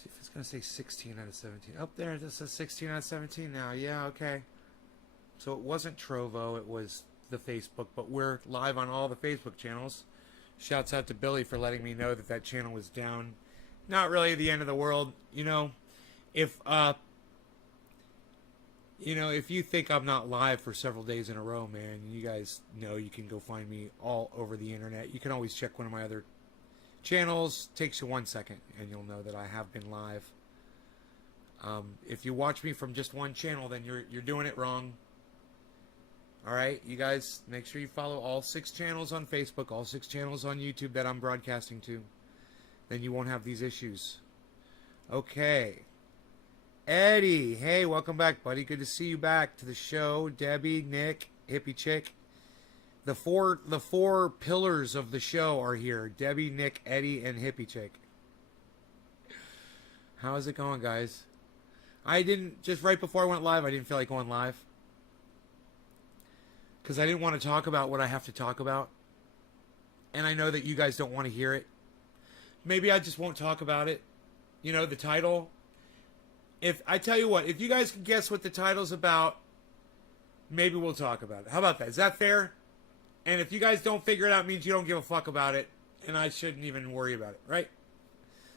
See if it's going to say 16 out of 17. Up there, it says 16 out of 17 now. Yeah, okay. So it wasn't Trovo, it was the Facebook, but we're live on all the Facebook channels. Shouts out to Billy for letting me know that that channel was down. Not really the end of the world. You know, if you think I'm not live for several days in a row, man, you guys know you can go find me all over the internet. You can always check one of my other channels. Takes you 1 second, and you'll know that I have been live. If you watch me from just one channel, then you're doing it wrong. All right, you guys, make sure you follow all 6 channels on Facebook, all 6 channels on YouTube that I'm broadcasting to. Then you won't have these issues. Okay. Eddie, hey, welcome back, buddy. Good to see you back to the show. Debbie, Nick, Hippie Chick. The four pillars of the show are here. Debbie, Nick, Eddie, and Hippie Chick. How's it going, guys? Just right before I went live, I didn't feel like going live. Because I didn't want to talk about what I have to talk about. And I know that you guys don't want to hear it. Maybe I just won't talk about it. You know, the title. If I tell you what, if you guys can guess what the title's about, maybe we'll talk about it. How about that? Is that fair? And if you guys don't figure it out, it means you don't give a fuck about it. And I shouldn't even worry about it, right?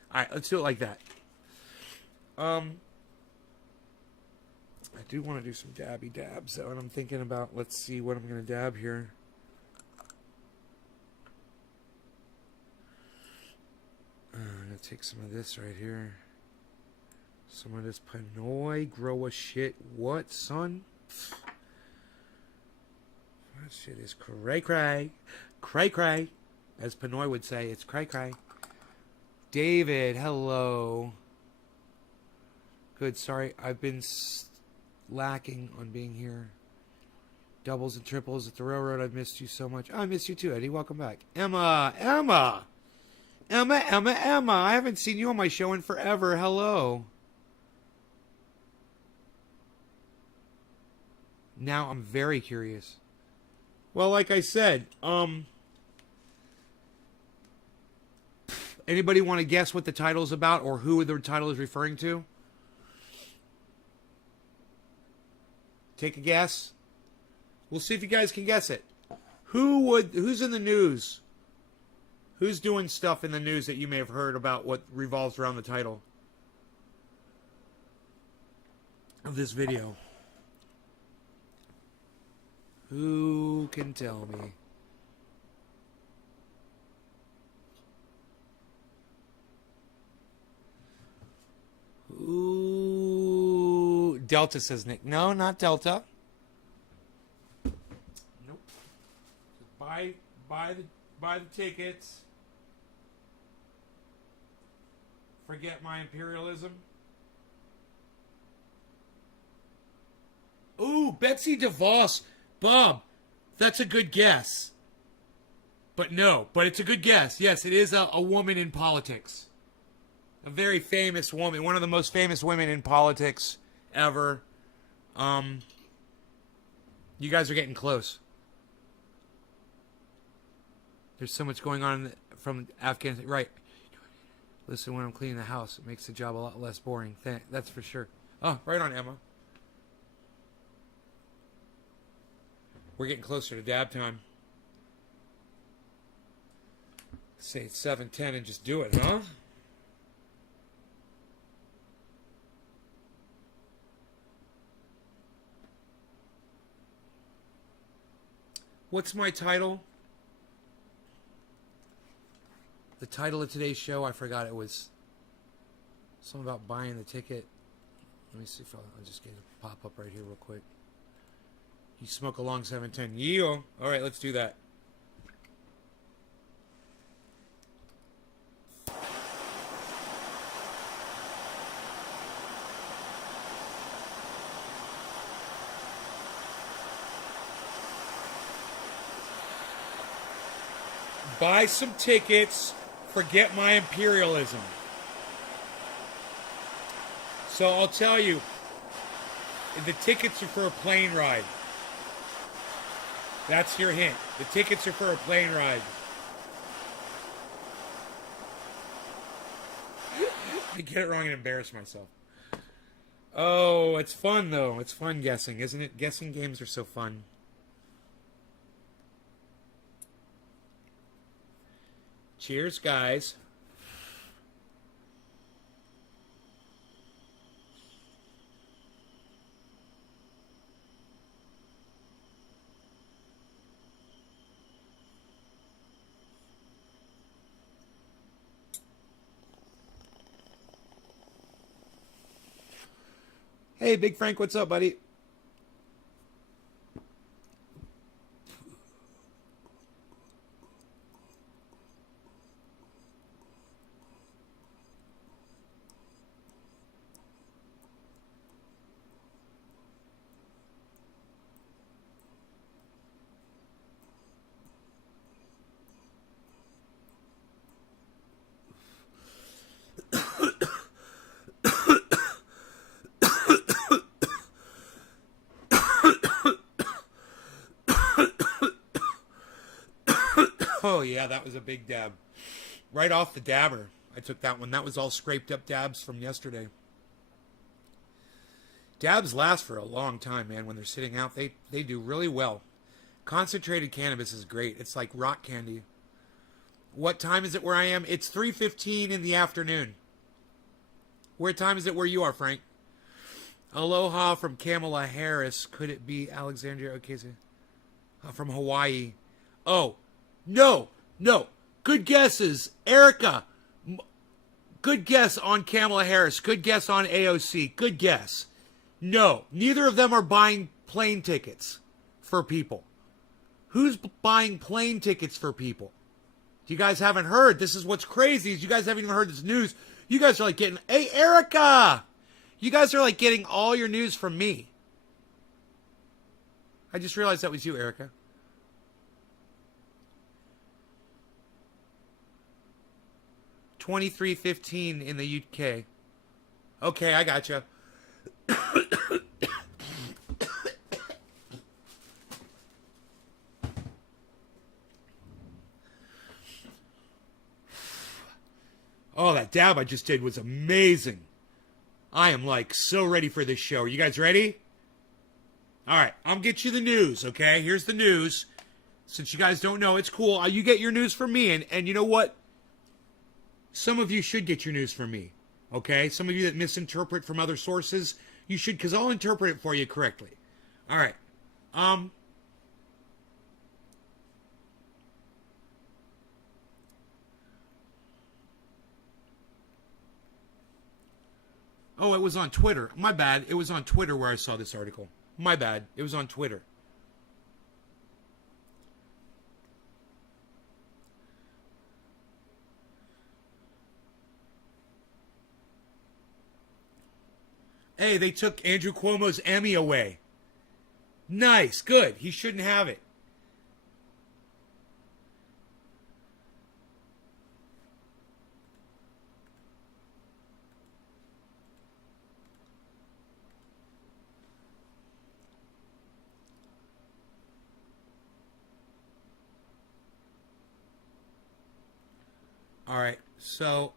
Alright, let's do it like that. I do want to do some dabby dabs, though, and I'm thinking about, let's see what I'm going to dab here. I'm going to take some of this right here. Some of this Panoy, grow a shit. What, son? That shit is cray-cray. Cray-cray. As Panoy would say, it's cray-cray. David, hello. Good, sorry, I've been lacking on being here. Doubles and triples at the railroad. I've missed you so much. I missed you too, Eddie. Welcome back. Emma. I haven't seen you on my show in forever. Hello. Now I'm very curious. Well, like I said, anybody want to guess what the title's about or who the title is referring to? Take a guess. We'll see if you guys can guess it. Who's in the news? Who's doing stuff in the news that you may have heard about what revolves around the title of this video? Who can tell me? Ooh, Delta, says Nick. No, not Delta. Nope. Just buy the tickets. Forget my imperialism. Ooh, Betsy DeVos. Bob, that's a good guess. But no, but it's a good guess. Yes, it is a woman in politics. A very famous woman. One of the most famous women in politics ever. You guys are getting close. There's so much going on from Afghanistan. Right. Listen, when I'm cleaning the house, it makes the job a lot less boring. That's for sure. Oh, right on, Emma. We're getting closer to dab time. Say it's 7:10 and just do it, huh? What's my title? The title of today's show, I forgot it was something about buying the ticket. Let me see if I'll just get it pop up right here real quick. You smoke along 710. Yeah. All right, let's do that. Buy some tickets. Forget my imperialism. So I'll tell you, the tickets are for a plane ride. That's your hint. The tickets are for a plane ride. get it wrong and embarrass myself. Oh, it's fun, though. It's fun guessing, isn't it? Guessing games are so fun. Cheers, guys. Hey, Big Frank, what's up, buddy? Oh, yeah, that was a big dab. Right off the dabber, I took that one. That was all scraped up dabs from yesterday. Dabs last for a long time, man. When they're sitting out, they do really well. Concentrated cannabis is great. It's like rock candy. What time is it where I am? It's 3:15 in the afternoon. What time is it where you are, Frank? Aloha from Kamala Harris. Could it be Alexandria Ocasio? From Hawaii. Oh, no. Good guesses. Erica. Good guess on Kamala Harris. Good guess on AOC. Good guess. No, neither of them are buying plane tickets for people. Who's buying plane tickets for people? You guys haven't heard. This is what's crazy is you guys haven't even heard this news. You guys are like getting, hey, Erica! You guys are like getting all your news from me. I just realized that was you, Erica. $23.15 in the UK. Okay, I gotcha. Oh, that dab I just did was amazing. I am like so ready for this show. Are you guys ready? All right, I'll get you the news, okay? Here's the news. Since you guys don't know, it's cool. You get your news from me, and you know what? Some of you should get your news from me, okay? Some of you that misinterpret from other sources, you should, because I'll interpret it for you correctly. All right. Oh, it was on Twitter. My bad. It was on Twitter where I saw this article. My bad. It was on Twitter. Hey, they took Andrew Cuomo's Emmy away. Nice. Good. He shouldn't have it. All right. So,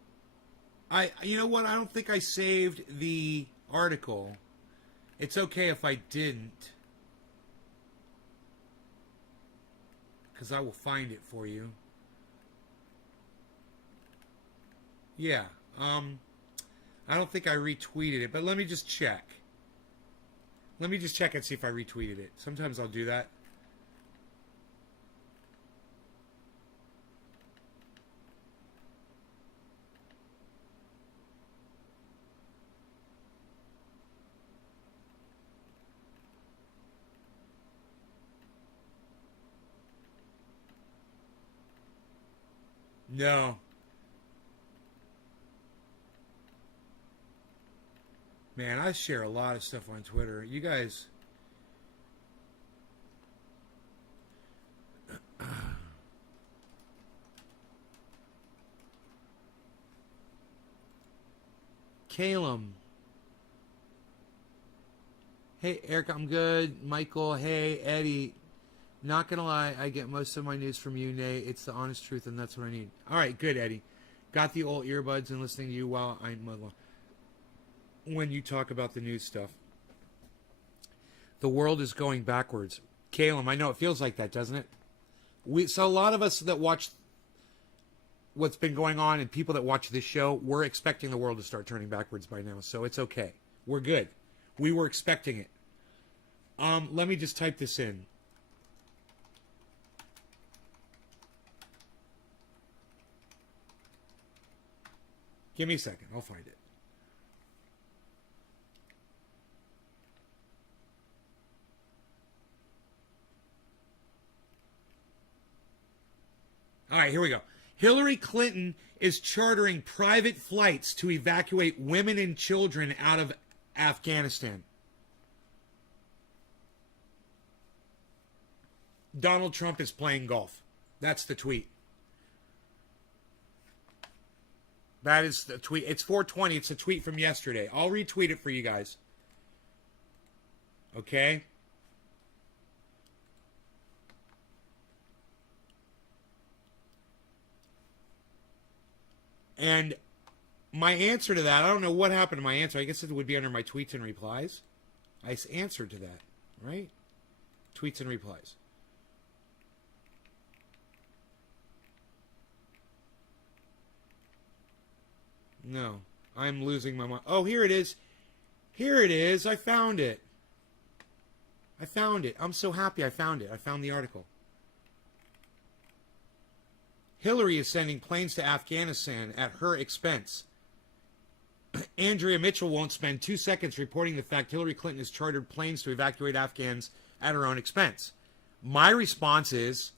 you know what? I don't think I saved the article. It's okay if I didn't, because I will find it for you. Yeah. I don't think I retweeted it, but let me just check. Let me just check and see if I retweeted it. Sometimes I'll do that. No. Man, I share a lot of stuff on Twitter. You guys... Calum. Hey, Eric, I'm good. Michael, hey, Eddie. Not gonna lie, I get most of my news from you, Nay. It's the honest truth, and that's what I need. All right, good, Eddie. Got the old earbuds and listening to you while I'm... when you talk about the news stuff. The world is going backwards. Caleb, I know it feels like that, doesn't it? So a lot of us that watch what's been going on and people that watch this show, we're expecting the world to start turning backwards by now. So it's okay. We're good. We were expecting it. Let me just type this in. Give me a second. I'll find it. All right, here we go. Hillary Clinton is chartering private flights to evacuate women and children out of Afghanistan. Donald Trump is playing golf. That's the tweet. That is the tweet. It's 4:20. It's a tweet from yesterday. I'll retweet it for you guys. Okay? And my answer to that, I don't know what happened to my answer. I guess it would be under my tweets and replies. I answered to that, right? Tweets and replies. No, I'm losing my mind. Oh, here it is. Here it is. I found it. I found it. I'm so happy I found it. I found the article. Hillary is sending planes to Afghanistan at her expense. Andrea Mitchell won't spend 2 seconds reporting the fact Hillary Clinton has chartered planes to evacuate Afghans at her own expense. My response is,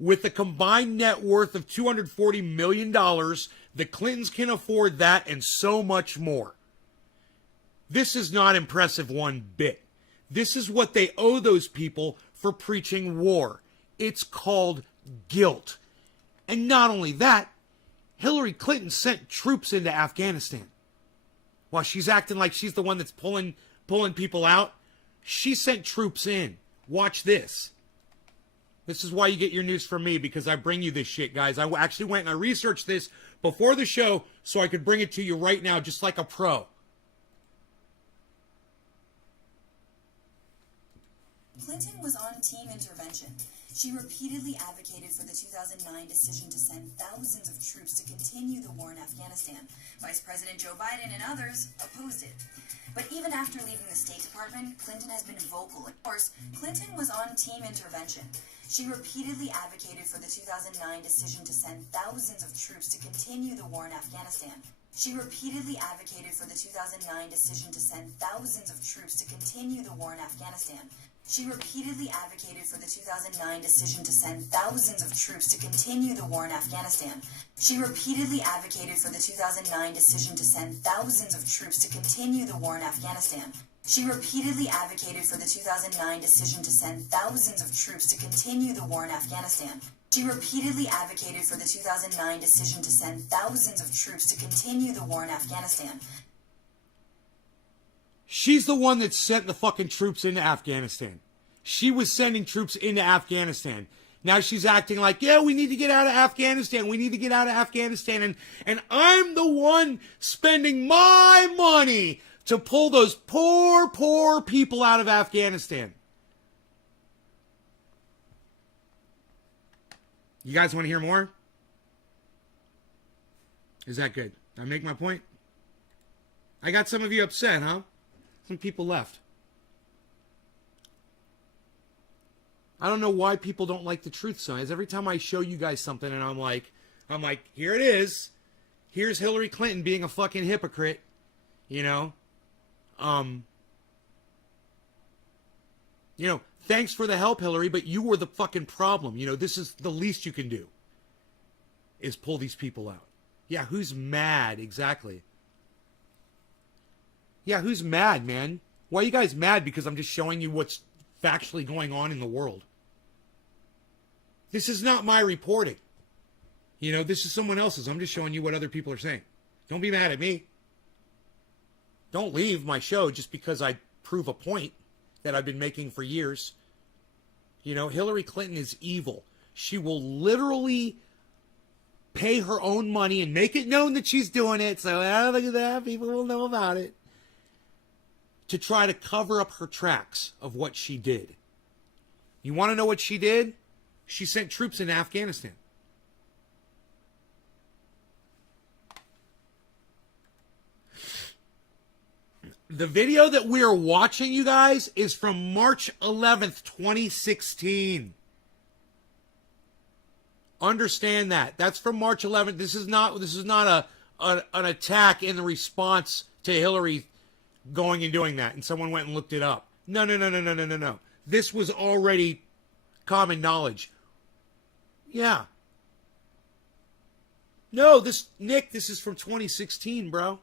with a combined net worth of $240 million, the Clintons can afford that and so much more. This is not impressive one bit. This is what they owe those people for preaching war. It's called guilt. And not only that, Hillary Clinton sent troops into Afghanistan. While she's acting like she's the one that's pulling people out, she sent troops in. Watch this. This is why you get your news from me, because I bring you this shit, guys. I actually went and I researched this before the show so I could bring it to you right now, just like a pro. Clinton was on team intervention. She repeatedly advocated for the 2009 decision to send thousands of troops to continue the war in Afghanistan. Vice President Joe Biden and others opposed it. But even after leaving the State Department, Clinton has been vocal. Of course, Clinton was on team intervention. She repeatedly advocated for the 2009 decision to send thousands of troops to continue the war in Afghanistan. She repeatedly advocated for the 2009 decision to send thousands of troops to continue the war in Afghanistan. She repeatedly advocated for the 2009 decision to send thousands of troops to continue the war in Afghanistan. She repeatedly advocated for the 2009 decision to send thousands of troops to continue the war in Afghanistan. She repeatedly advocated for the 2009 decision to send thousands of troops to continue the war in Afghanistan. She repeatedly advocated for the 2009 decision to send thousands of troops to continue the war in Afghanistan. She's the one that sent the fucking troops into Afghanistan. She was sending troops into Afghanistan. Now she's acting like, yeah, we need to get out of Afghanistan. We need to get out of Afghanistan. And I'm the one spending my money to pull those poor people out of Afghanistan. You guys want to hear more? Is that good? Did I make my point? I got some of you upset, huh? Some people left. I don't know why people don't like the truth signs. Every time I show you guys something and I'm like, here it is. Here's Hillary Clinton being a fucking hypocrite. You know? Thanks for the help, Hillary, but you were the fucking problem. This is the least you can do. Is pull these people out. Yeah, who's mad? Exactly. Yeah, who's mad, man? Why are you guys mad? Because I'm just showing you what's factually going on in the world. This is not my reporting. This is someone else's. I'm just showing you what other people are saying. Don't be mad at me. Don't leave my show just because I prove a point that I've been making for years. Hillary Clinton is evil. She will literally pay her own money and make it known that she's doing it. So, look at that. People will know about it. to try to cover up her tracks of what she did. You want to know what she did? She sent troops into Afghanistan. The video that we are watching, you guys, is from March 11th, 2016. Understand that. That's from March 11th. This is not an attack in the response to Hillary going and doing that, and someone went and looked it up. No. This was already common knowledge. Yeah. No, Nick, this is from 2016, bro.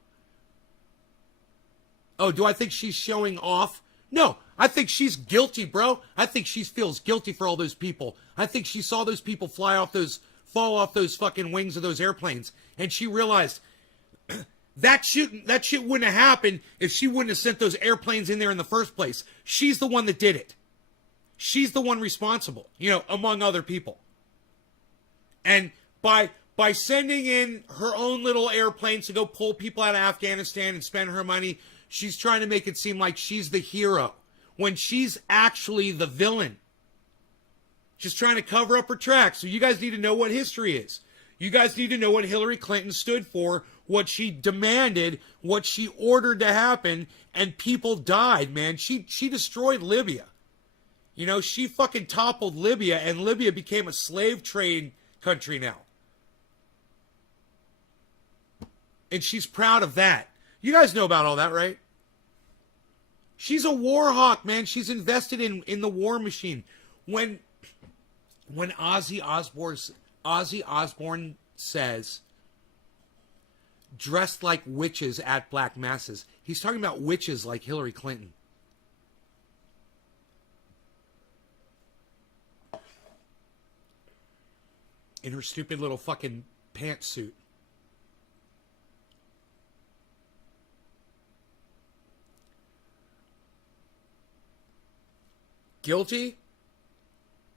Oh, do I think she's showing off? No, I think she's guilty, bro. I think she feels guilty for all those people. I think she saw those people fall off those fucking wings of those airplanes, and she realized that shit wouldn't have happened if she wouldn't have sent those airplanes in there in the first place. She's the one that did it. She's the one responsible, among other people. And by sending in her own little airplanes to go pull people out of Afghanistan and spend her money, she's trying to make it seem like she's the hero when she's actually the villain. Just trying to cover up her tracks. So you guys need to know what history is. You guys need to know what Hillary Clinton stood for, what she demanded, what she ordered to happen, and people died, man. She destroyed Libya. She fucking toppled Libya, and Libya became a slave trade country now. And she's proud of that. You guys know about all that, right? She's a war hawk, man. She's invested in the war machine. When Ozzy Osbourne says, dressed like witches at black masses, he's talking about witches like Hillary Clinton. In her stupid little fucking pantsuit. Guilty?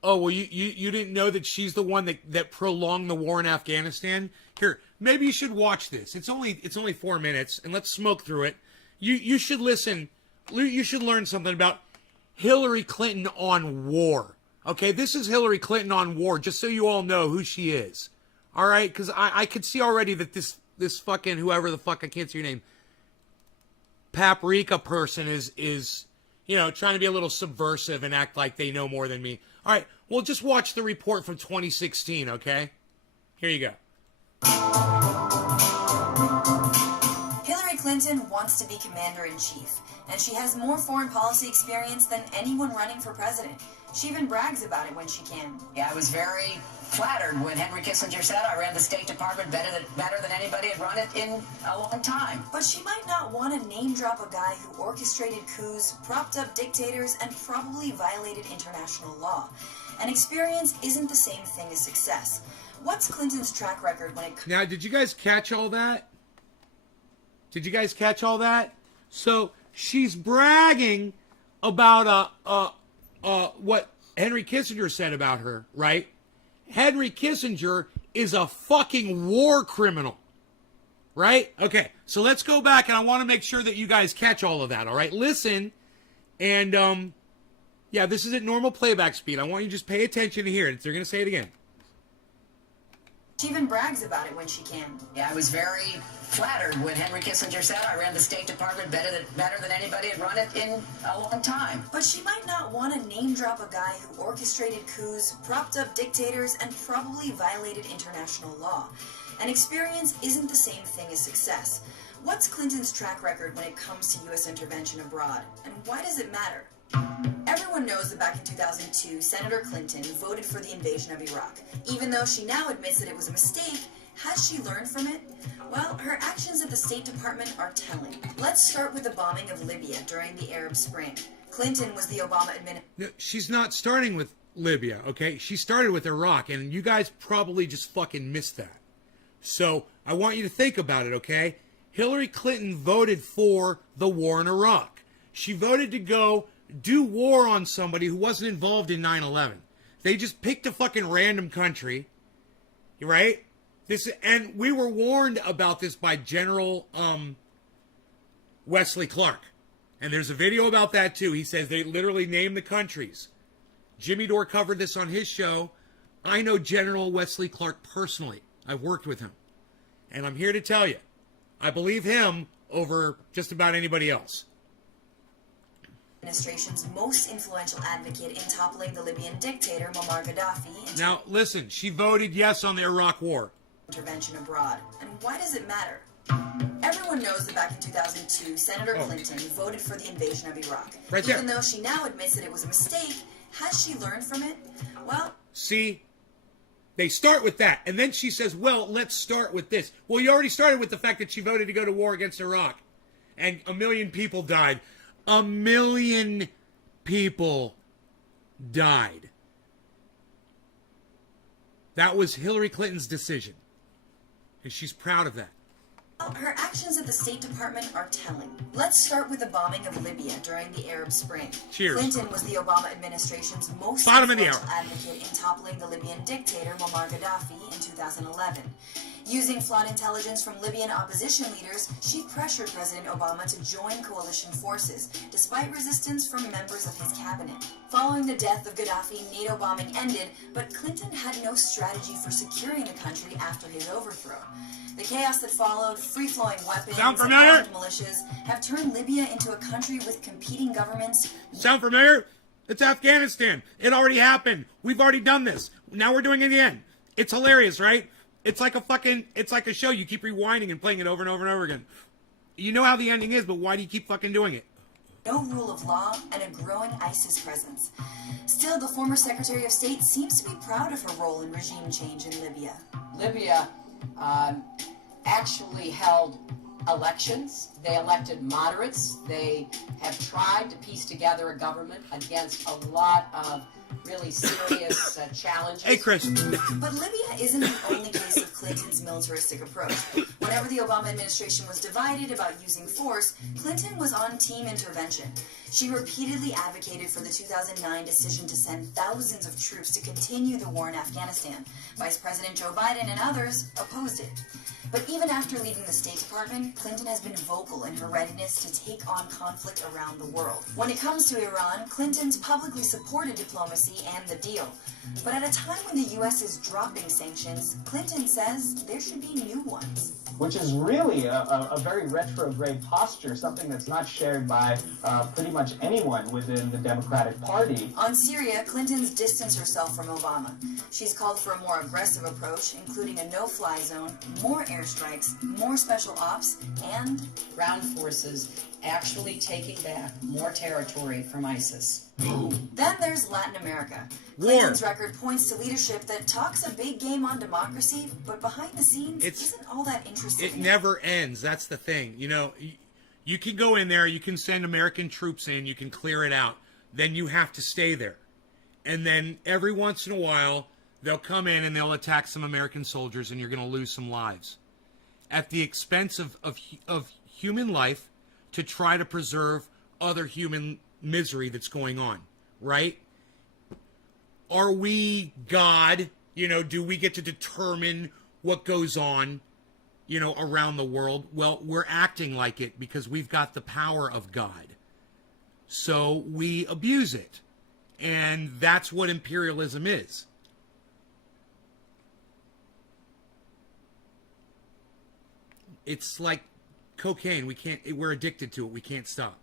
Oh, well, you didn't know that she's the one that prolonged the war in Afghanistan? Here, maybe you should watch this. It's only 4 minutes, and let's smoke through it. You should listen. You should learn something about Hillary Clinton on war. Okay, this is Hillary Clinton on war, just so you all know who she is. All right? Because I could see already that this fucking, whoever the fuck, I can't see your name, paprika person is trying to be a little subversive and act like they know more than me. All right, well, just watch the report from 2016, okay? Here you go. Hillary Clinton wants to be commander-in-chief, and she has more foreign policy experience than anyone running for president. She even brags about it when she can. Yeah, I was very flattered when Henry Kissinger said I ran the State Department better than anybody had run it in a long time. But she might not want to name-drop a guy who orchestrated coups, propped up dictators, and probably violated international law. And experience isn't the same thing as success. What's Clinton's track record when it comes... Now, did you guys catch all that? Did you guys catch all that? So, she's bragging about what Henry Kissinger said about her, right? Henry Kissinger is a fucking war criminal, right? Okay, so let's go back, and I want to make sure that you guys catch all of that, all right? Listen, and, yeah, this is at normal playback speed. I want you to just pay attention to hear it. They're going to say it again. She even brags about it when she can. Yeah, I was very flattered when Henry Kissinger said I ran the State Department better than anybody had run it in a long time. But she might not want to name-drop a guy who orchestrated coups, propped up dictators, and probably violated international law. And experience isn't the same thing as success. What's Clinton's track record when it comes to U.S. intervention abroad? And why does it matter? Everyone knows that back in 2002, Senator Clinton voted for the invasion of Iraq. Even though she now admits that it was a mistake, has she learned from it? Well, her actions at the State Department are telling. Let's start with the bombing of Libya during the Arab Spring. Clinton was the Obama administration. No, she's not starting with Libya, okay? She started with Iraq, and you guys probably just fucking missed that. So, I want you to think about it, okay? Hillary Clinton voted for the war in Iraq. She voted to go do war on somebody who wasn't involved in 9/11. They just picked a fucking random country, right? And we were warned about this by General Wesley Clark. And there's a video about that too. He says they literally name the countries. Jimmy Dore covered this on his show. I know General Wesley Clark personally. I've worked with him. And I'm here to tell you, I believe him over just about anybody else. Administration's most influential advocate in toppling the Libyan dictator Muammar Gaddafi. Now, listen, she voted yes on the Iraq War. Intervention abroad. And why does it matter? Everyone knows that back in 2002, Senator Clinton voted for the invasion of Iraq. Right there. Even though she now admits that it was a mistake, has she learned from it? Well, see, they start with that. And then she says, well, let's start with this. Well, you already started with the fact that she voted to go to war against Iraq. And 1 million people died. 1 million people died. That was Hillary Clinton's decision. And she's proud of that. her actions at the State Department are telling. Let's start with the bombing of Libya during the Arab Spring. Cheers. Clinton was the Obama administration's most Bottom of the influential hour. advocate in toppling the Libyan dictator Muammar Gaddafi in 2011. Using flawed intelligence from Libyan opposition leaders, she pressured President Obama to join coalition forces, despite resistance from members of his cabinet. Following the death of Gaddafi, NATO bombing ended, but Clinton had no strategy for securing the country after his overthrow. The chaos that followed, free-flowing weapons Sound and familiar? armed militias have turned Libya into a country with competing governments. Sound familiar? It's Afghanistan. It already happened. We've already done this. Now we're doing it again. It's hilarious, right? It's like a show. You keep rewinding and playing it over and over and over again. You know how the ending is, but why do you keep fucking doing it? No rule of law, and a growing ISIS presence. Still, the former Secretary of State seems to be proud of her role in regime change in Libya. Libya actually held elections. They elected moderates. They have tried to piece together a government against a lot of really serious challenges. Hey, Chris. But Libya isn't the only case of Clinton's militaristic approach. Whenever the Obama administration was divided about using force, Clinton was on team intervention. She repeatedly advocated for the 2009 decision to send thousands of troops to continue the war in Afghanistan. Vice President Joe Biden and others opposed it. But even after leaving the State Department, Clinton has been vocal in her readiness to take on conflict around the world. When it comes to Iran, Clinton's publicly supported diplomacy and the deal. But at a time when the U.S. is dropping sanctions, Clinton says there should be new ones. Which is really a very retrograde posture, something that's not shared by pretty much anyone within the Democratic Party. On Syria, Clinton's distanced herself from Obama. She's called for a more aggressive approach, including a no-fly zone, more airstrikes, more special ops, and Ground forces actually taking back more territory from ISIS. then there's Latin America. War. Clinton's record points to leadership that talks a big game on democracy, but behind the scenes isn't all that interesting. It never ends. That's the thing. You know, you can go in there, you can send American troops in, you can clear it out. Then you have to stay there. And then every once in a while, they'll come in and they'll attack some American soldiers and you're going to lose some lives. At the expense of human life to try to preserve other human misery that's going on, right? Are we God? You know, do we get to determine what goes on, you know, around the world? Well, we're acting like it because we've got the power of God. So we abuse it. And that's what imperialism is. It's like cocaine. We're addicted to it. We can't stop.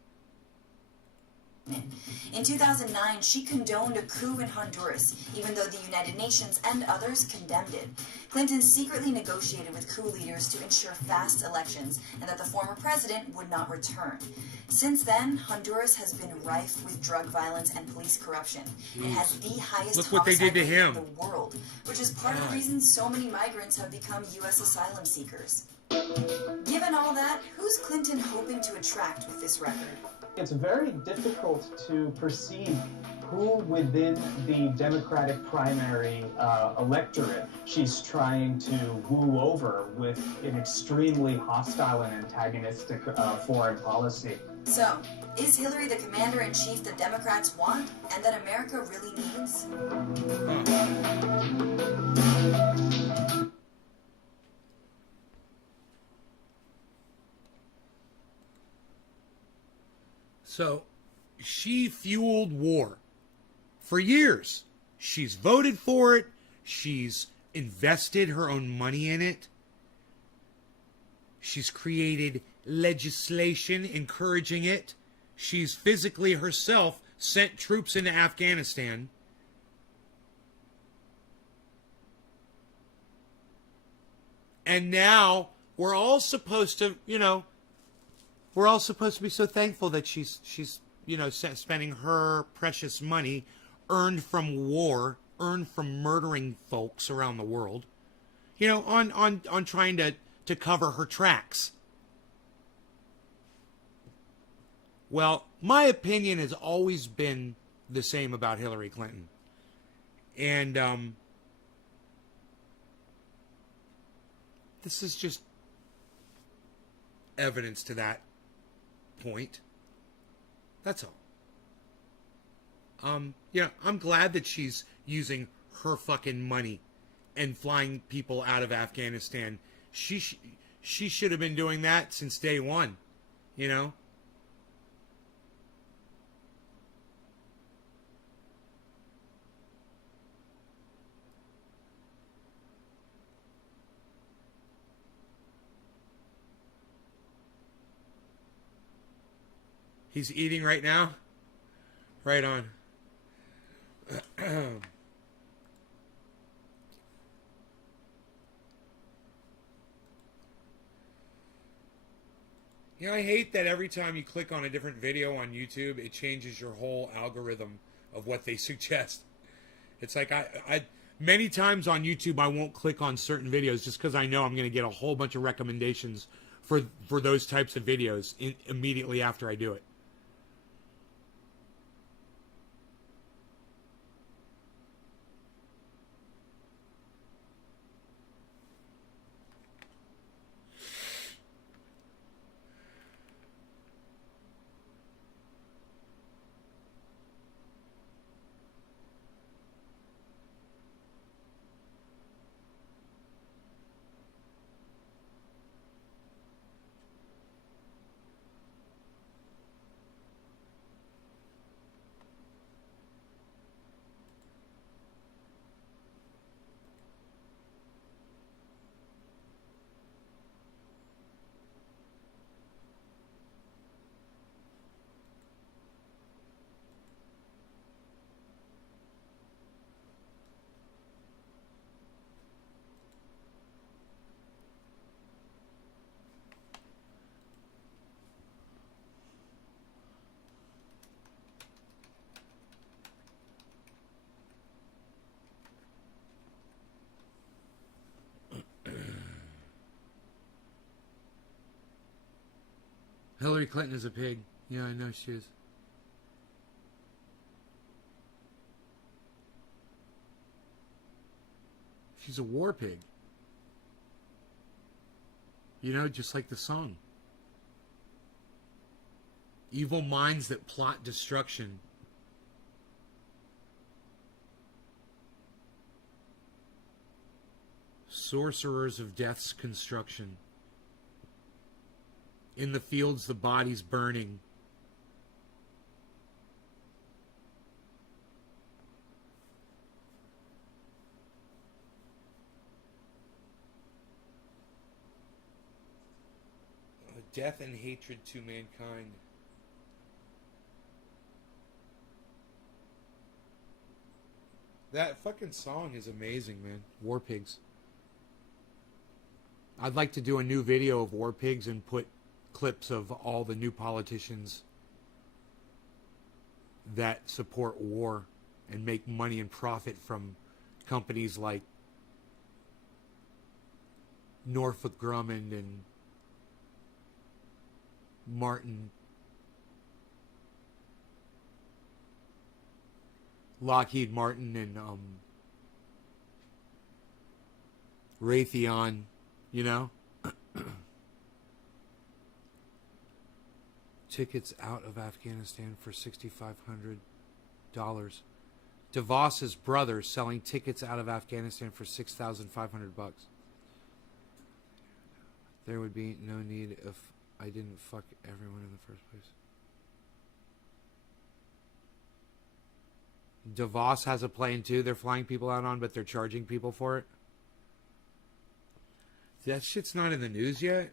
In 2009, she condoned a coup in Honduras, even though the United Nations and others condemned it. Clinton secretly negotiated with coup leaders to ensure fast elections and that the former president would not return. Since then, Honduras has been rife with drug violence and police corruption. It has the highest Look what they did to homicide rate him. in the world, which is part of the reason so many migrants have become U.S. asylum seekers. Given all that, who's Clinton hoping to attract with this record? It's very difficult to perceive who within the Democratic primary electorate she's trying to woo over with an extremely hostile and antagonistic foreign policy. So, is Hillary the commander-in-chief the Democrats want and that America really needs? So she fueled war for years. She's voted for it. She's invested her own money in it. She's created legislation encouraging it. She's physically herself sent troops into Afghanistan. And now we're all supposed to, we're all supposed to be so thankful that she's spending her precious money earned from war, earned from murdering folks around the world, on trying to cover her tracks. Well, my opinion has always been the same about Hillary Clinton. And this is just evidence to that point. That's all. I'm glad that she's using her fucking money and flying people out of Afghanistan. She should have been doing that since day one, He's eating right now? Right on. I hate that every time you click on a different video on YouTube, it changes your whole algorithm of what they suggest. It's like I many times on YouTube I won't click on certain videos just because I know I'm going to get a whole bunch of recommendations for those types of videos immediately after I do it. Hillary Clinton is a pig. Yeah, I know she is. She's a war pig. Just like the song. Evil minds that plot destruction. Sorcerers of death's construction. In the fields, the bodies burning. Death and hatred to mankind. That fucking song is amazing, man. War pigs. I'd like to do a new video of war pigs and put clips of all the new politicians that support war and make money and profit from companies like Northrop Grumman and Martin, Lockheed Martin, and Raytheon, Tickets out of Afghanistan for $6,500. DeVos's brother selling tickets out of Afghanistan for $6,500. There would be no need if I didn't fuck everyone in the first place. DeVos has a plane too. They're flying people out on, but they're charging people for it. That shit's not in the news yet.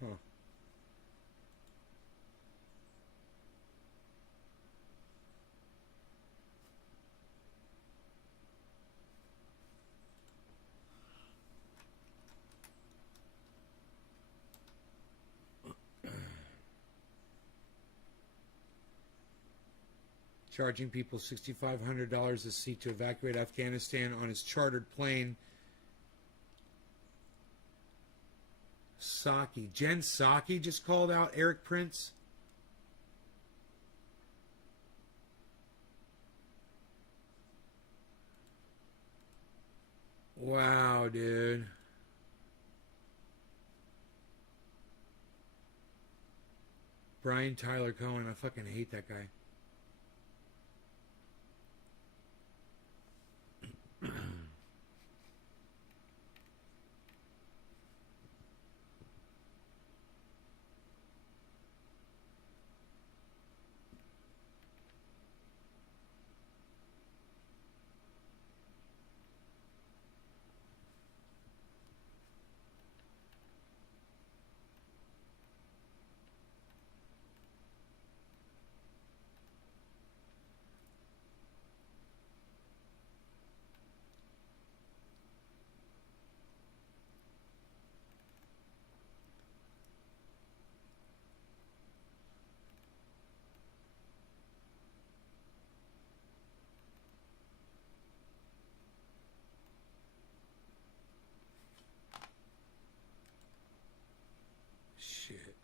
Huh. Charging people $6,500 a seat to evacuate Afghanistan on his chartered plane. Psaki. Jen Psaki just called out Eric Prince. Wow, dude. Brian Tyler Cohen. I fucking hate that guy. Shit.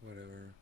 Whatever.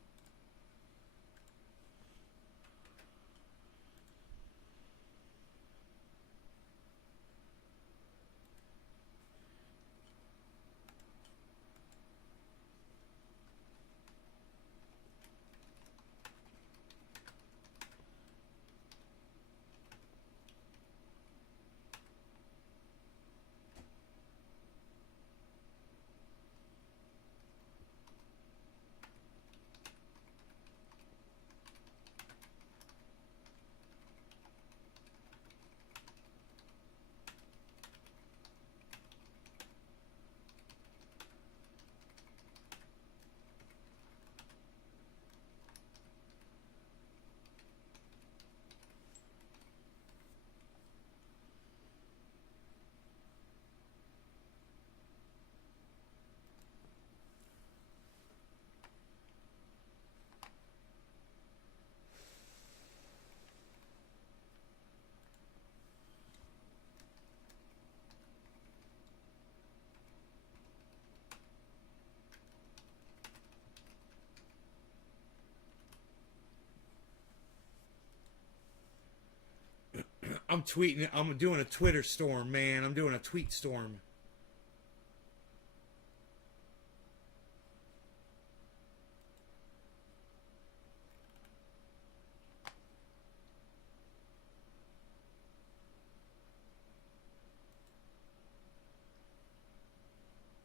I'm tweeting. I'm doing a Twitter storm, man. I'm doing a tweet storm.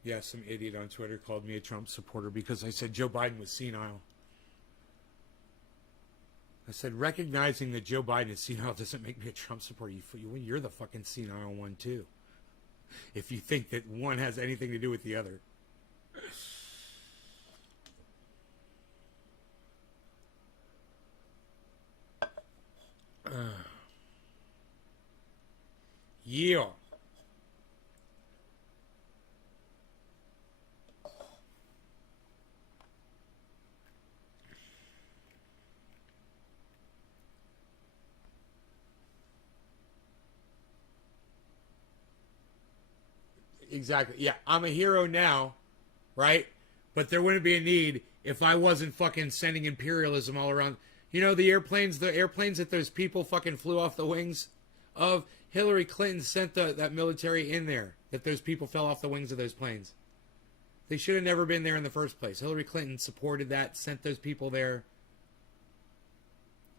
Yeah, some idiot on Twitter called me a Trump supporter because I said Joe Biden was senile. I said, recognizing that Joe Biden is senile doesn't make me a Trump supporter. You're the fucking senile one, too. If you think that one has anything to do with the other. Yeah. Exactly. Yeah, I'm a hero now, right? But there wouldn't be a need if I wasn't fucking sending imperialism all around. You know the airplanes that those people fucking flew off the wings of. Hillary Clinton sent that military in there. That those people fell off the wings of those planes. They should have never been there in the first place. Hillary Clinton supported that, sent those people there.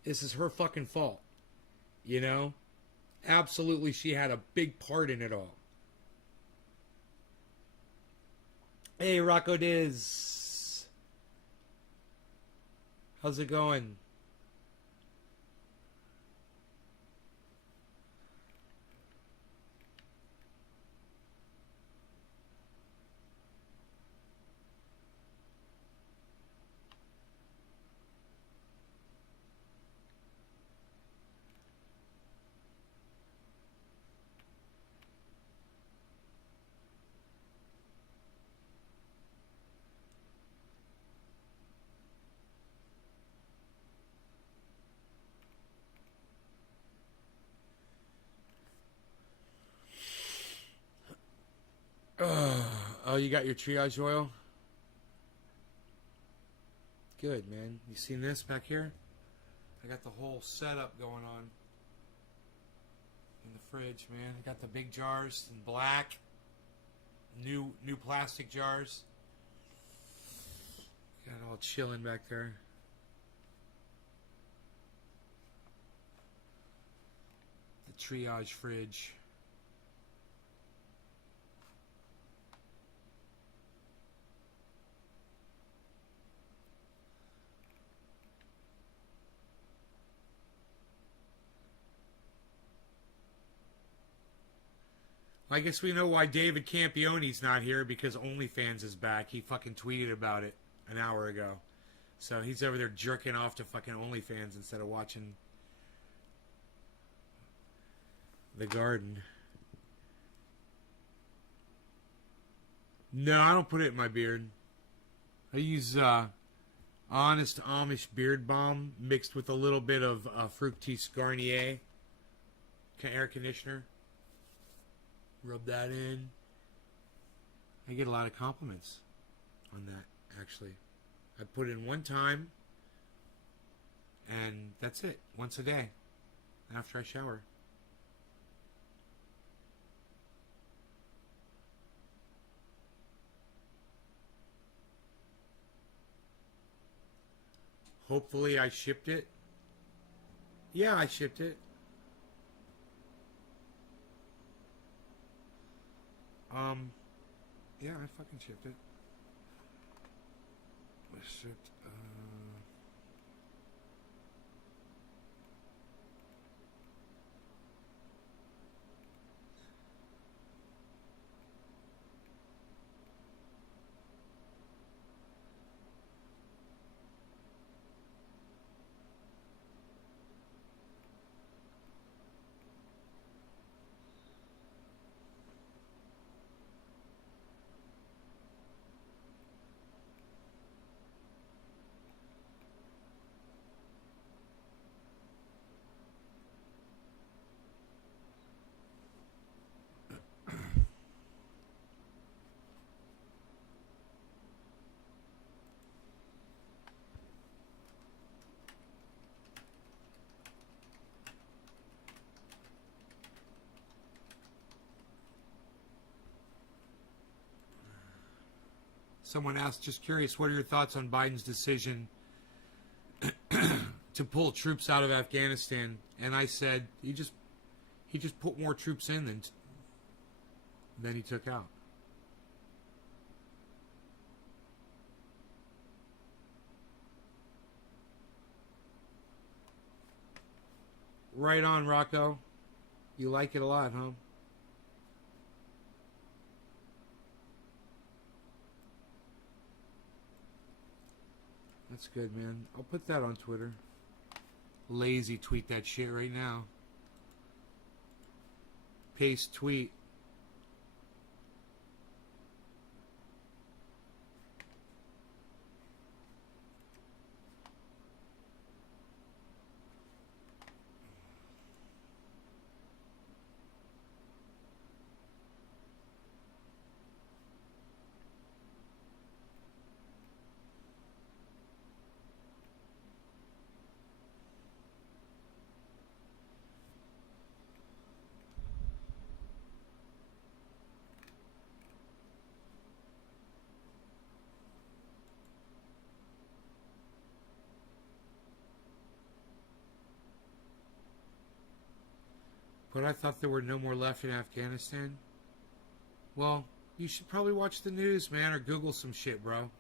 This is her fucking fault. You know? Absolutely, she had a big part in it all. Hey, Rocco Diz. How's it going? Oh, you got your triage oil? Good, man. You seen this back here? I got the whole setup going on in the fridge, man. I got the big jars in black, new plastic jars. Got it all chilling back there. The triage fridge. I guess we know why David Campione's not here, because OnlyFans is back. He fucking tweeted about it an hour ago. So he's over there jerking off to fucking OnlyFans instead of watching The Garden. No, I don't put it in my beard. I use Honest Amish Beard Balm mixed with a little bit of Fructis Garnier air conditioner. Rub that in. I get a lot of compliments on that, actually. I put it in one time, and that's it. Once a day, after I shower. Hopefully I shipped it. Yeah, I shipped it. Yeah, I fucking shipped it. I shipped, someone asked, just curious, what are your thoughts on Biden's decision to pull troops out of Afghanistan? And I said, he just put more troops in than he took out. Right on, Rocco. You like it a lot, huh? That's good, man. I'll put that on Twitter. Lazy tweet that shit right now. paste tweet. But I thought there were no more left in Afghanistan. Well, you should probably watch the news, man, or Google some shit, bro.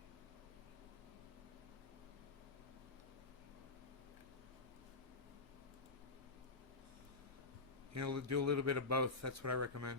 You know, do a little bit of both. That's what I recommend.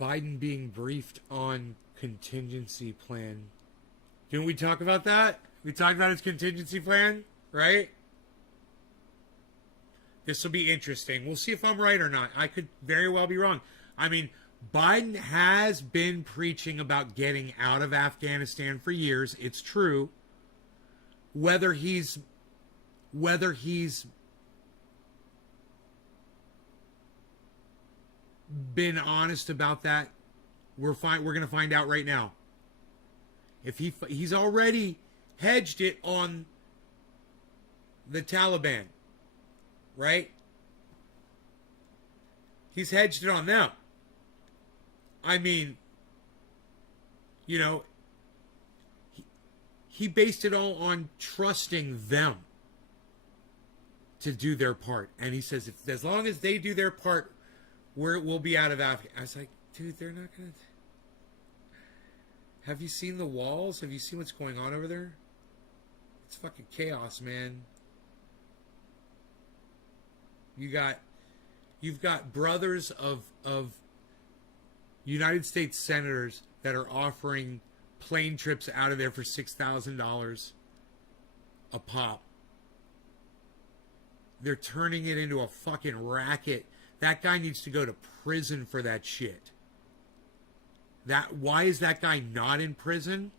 Biden being briefed on contingency plan. Didn't we talk about that? We talked about his contingency plan, right? This will be interesting. We'll see if I'm right or not. I could very well be wrong. I mean, Biden has been preaching about getting out of Afghanistan for years. It's true. Whether he's been honest about that, we're going to find out right now. If he's already hedged it on the Taliban, right? He's hedged it on them. I mean, you know, he based it all on trusting them to do their part. And he says, if, as long as they do their part, we'll be out of Afghanistan. I was like, dude, they're not going to... Have you seen the walls? Have you seen what's going on over there? It's fucking chaos, man. You've got brothers of United States senators that are offering plane trips out of there for $6,000 a pop. They're turning it into a fucking racket. That guy needs to go to prison for that shit. Why is that guy not in prison?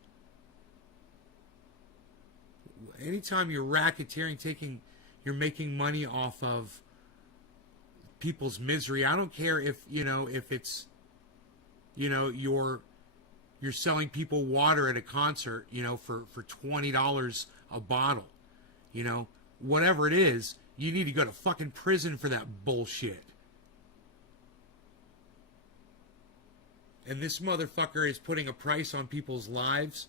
Anytime you're racketeering, you're making money off of people's misery. I don't care if it's, you're selling people water at a concert, for $20 a bottle, whatever it is, you need to go to fucking prison for that bullshit. And this motherfucker is putting a price on people's lives.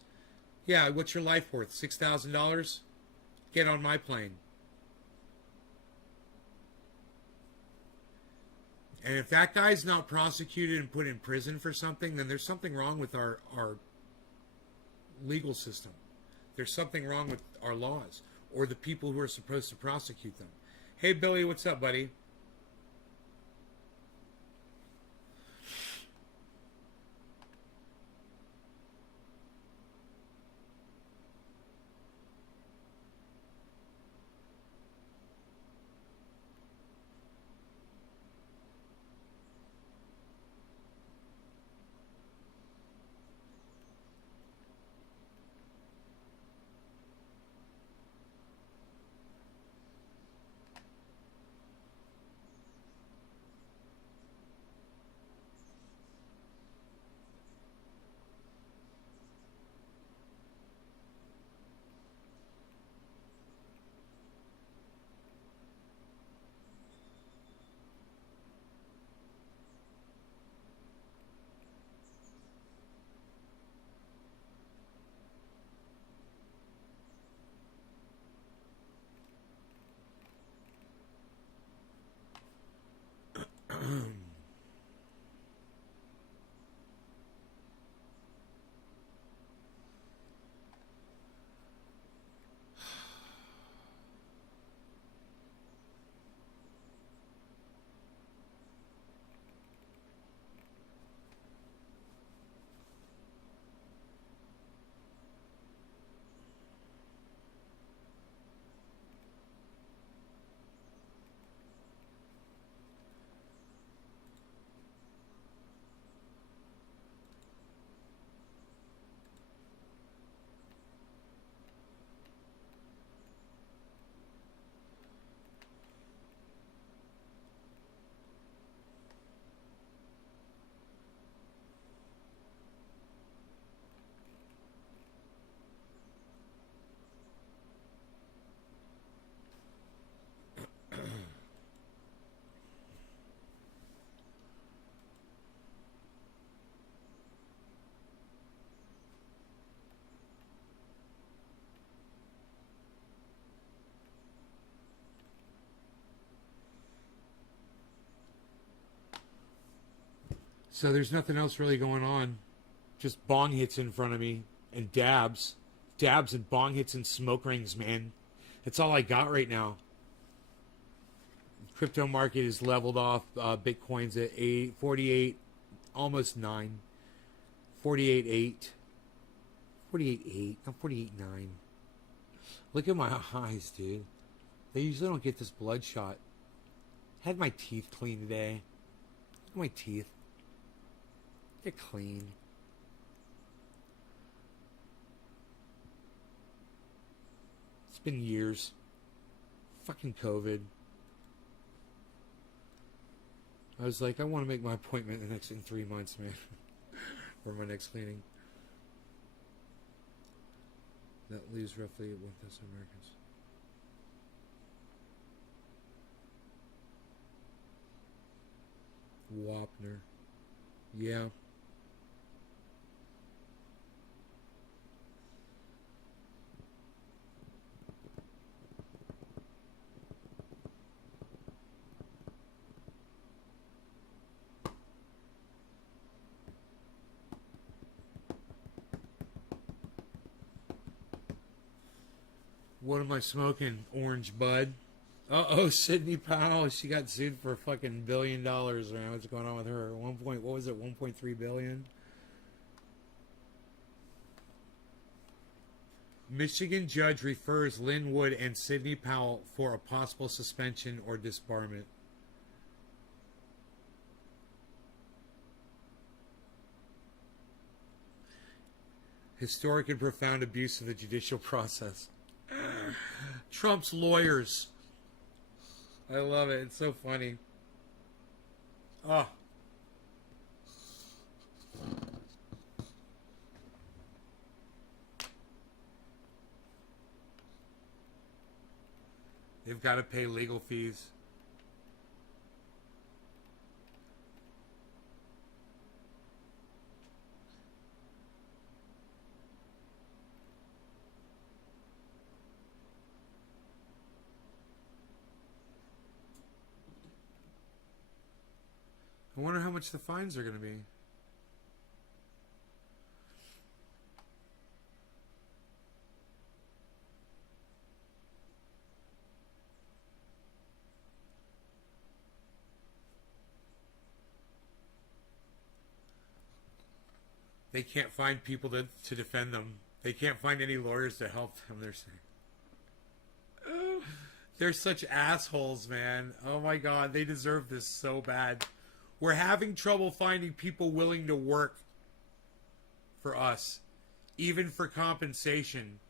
Yeah, what's your life worth? $6,000? Get on my plane. And if that guy's not prosecuted and put in prison for something, then there's something wrong with our legal system. There's something wrong with our laws or the people who are supposed to prosecute them. Hey, Billy, what's up, buddy? So there's nothing else really going on. Just bong hits in front of me and dabs. Dabs and bong hits and smoke rings, man. That's all I got right now. Crypto market is leveled off. Bitcoin's at 48, almost 9. 48.8. 48.8. I'm 48.9. Look at my eyes, dude. They usually don't get this bloodshot. Had my teeth cleaned today. Look at my teeth. They're clean. It's been years. Fucking COVID. I was like, I want to make my appointment in 3 months, man. For my next cleaning. That leaves roughly 1,000 Americans. Wapner. Yeah. What am I smoking? Orange bud. Uh-oh, Sidney Powell. She got sued for fucking $1 billion. Right? What's going on with her? What was it? 1.3 billion? Michigan judge refers Lynn Wood and Sidney Powell for a possible suspension or disbarment. Historic and profound abuse of the judicial process. Trump's lawyers. I love it. It's so funny. Oh. They've got to pay legal fees. I wonder how much the fines are going to be. They can't find people to defend them. They can't find any lawyers to help them, they're saying. Oh, they're such assholes, man. Oh my God, they deserve this so bad. We're having trouble finding people willing to work for us, even for compensation,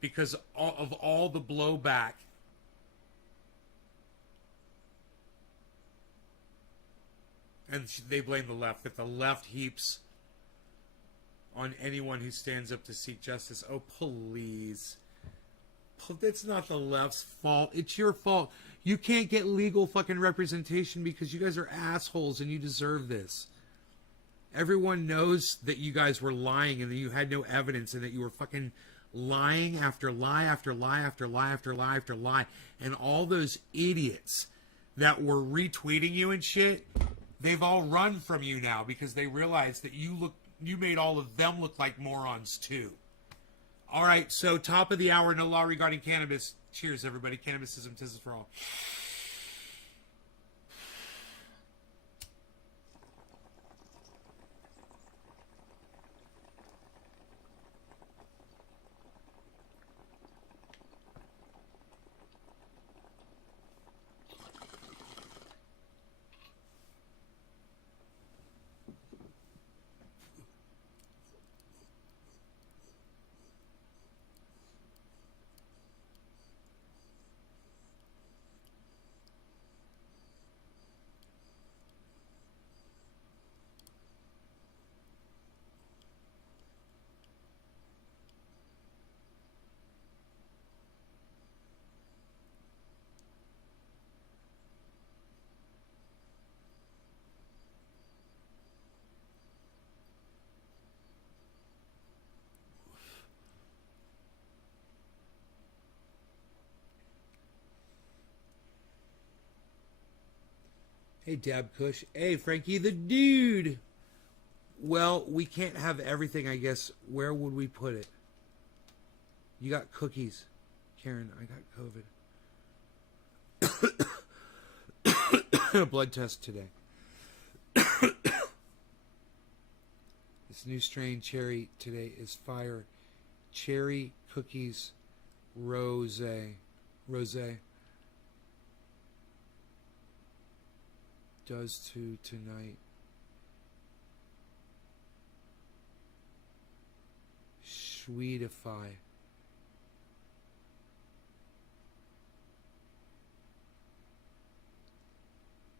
because of all the blowback. And they blame the left, that the left heaps on anyone who stands up to seek justice. Oh, please. It's not the left's fault. It's your fault. You can't get legal fucking representation because you guys are assholes and you deserve this. Everyone knows that you guys were lying and that you had no evidence and that you were fucking lying after lie after lie after lie after lie after lie. And all those idiots that were retweeting you and shit, they've all run from you now because they realize that you made all of them look like morons too. All right, so top of the hour, no law regarding cannabis. Cheers, everybody. Cannabism, tis for all. Hey, Dab Kush. Hey, Frankie the Dude. Well, we can't have everything, I guess. Where would we put it? You got cookies. Karen, I got COVID. Blood test today. This new strain cherry today is fire. Cherry cookies rose. Does to tonight. Sweetify.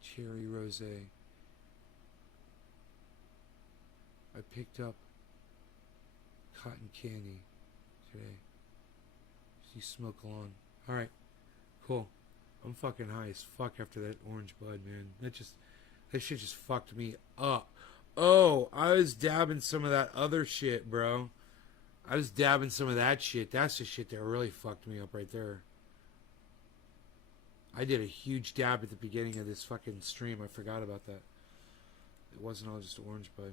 Cherry rose. I picked up cotton candy today. You smoke along. Alright. Cool. I'm fucking high as fuck after that orange bud, man. That shit just fucked me up. Oh, I was dabbing some of that other shit, bro. I was dabbing some of that shit. That's the shit that really fucked me up right there. I did a huge dab at the beginning of this fucking stream. I forgot about that. It wasn't all just orange bud.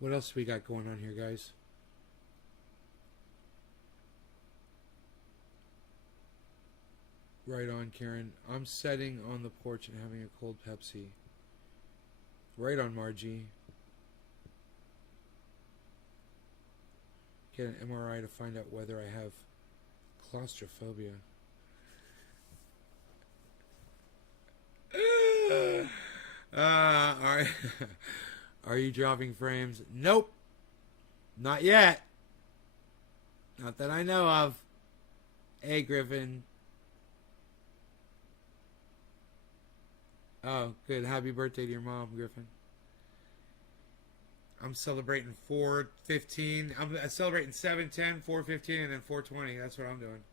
What else we got going on here, guys? Right on, Karen. I'm sitting on the porch and having a cold Pepsi. Right on, Margie. Get an MRI to find out whether I have claustrophobia. All right. Are you dropping frames? Nope. Not yet. Not that I know of. Hey, Griffin. Oh, good. Happy birthday to your mom, Griffin. I'm celebrating 4:15. I'm celebrating 7:10, 4:15, and then 4:20. That's what I'm doing.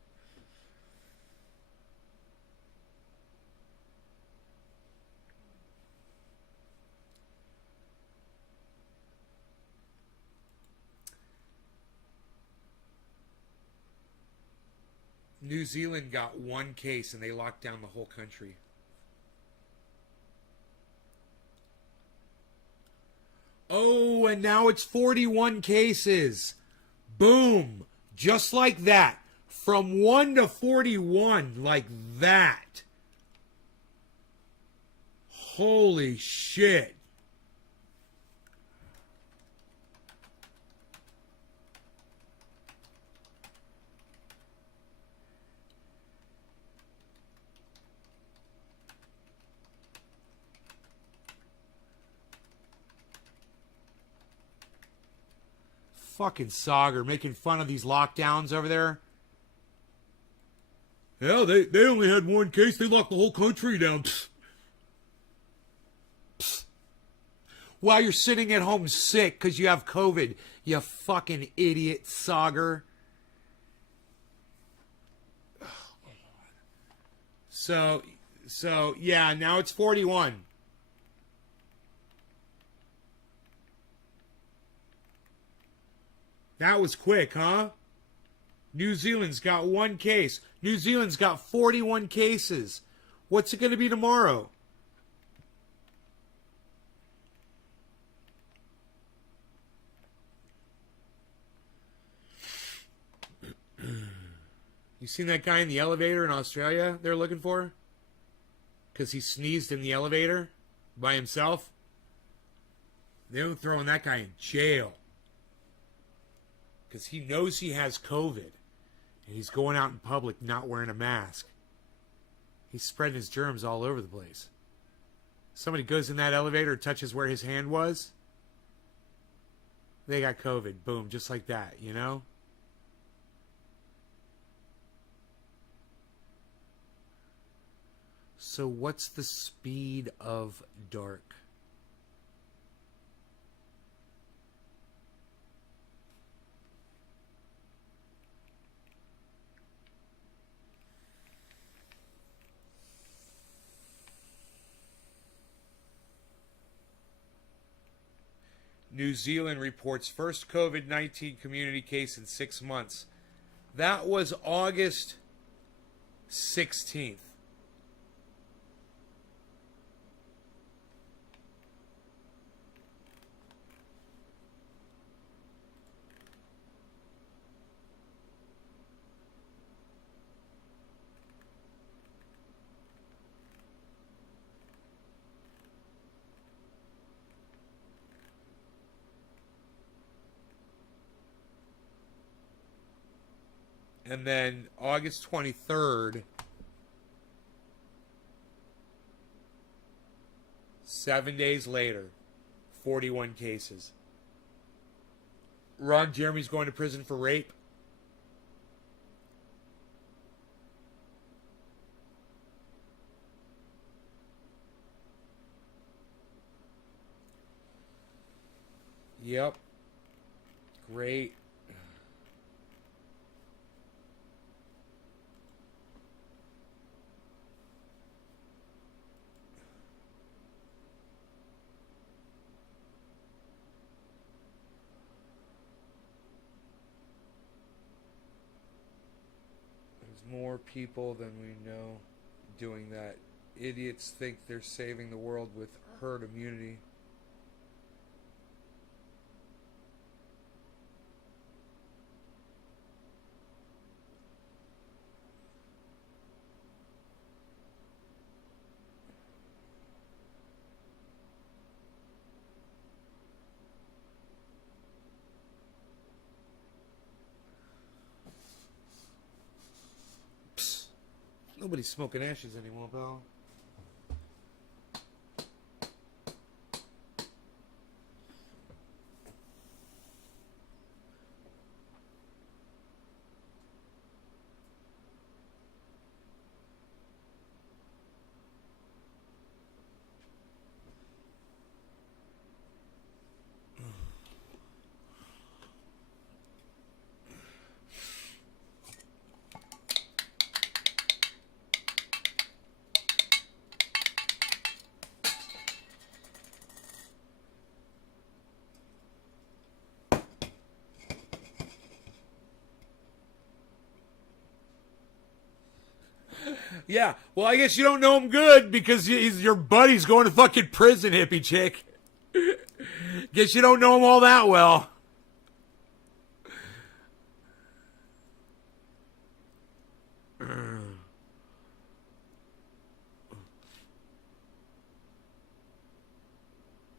New Zealand got one case and they locked down the whole country. Oh, and now it's 41 cases. Boom. Just like that. From 1 to 41, like that. Holy shit. Fucking Sagar making fun of these lockdowns over there. Yeah, they only had one case. They locked the whole country down. Psst. Psst. While you're sitting at home sick because you have COVID, you fucking idiot, Sagar. Oh, so yeah, now it's 41. That was quick, huh? New Zealand's got one case. New Zealand's got 41 cases. What's it going to be tomorrow? You seen that guy in the elevator in Australia they're looking for? Because he sneezed in the elevator by himself? They're throwing that guy in jail. Because he knows he has COVID. And he's going out in public not wearing a mask. He's spreading his germs all over the place. Somebody goes in that elevator, touches where his hand was. They got COVID. Boom, just like that, you know? So what's the speed of dark? New Zealand reports first COVID-19 community case in 6 months. That was August 16th. And then August 23rd, 7 days later, 41 cases. Ron Jeremy's going to prison for rape. Yep. Great. More people than we know doing that. Idiots think they're saving the world with herd immunity. Nobody's smoking ashes anymore, pal. Yeah, well, I guess you don't know him good because he's your buddy's going to fucking prison, hippie chick. Guess you don't know him all that well.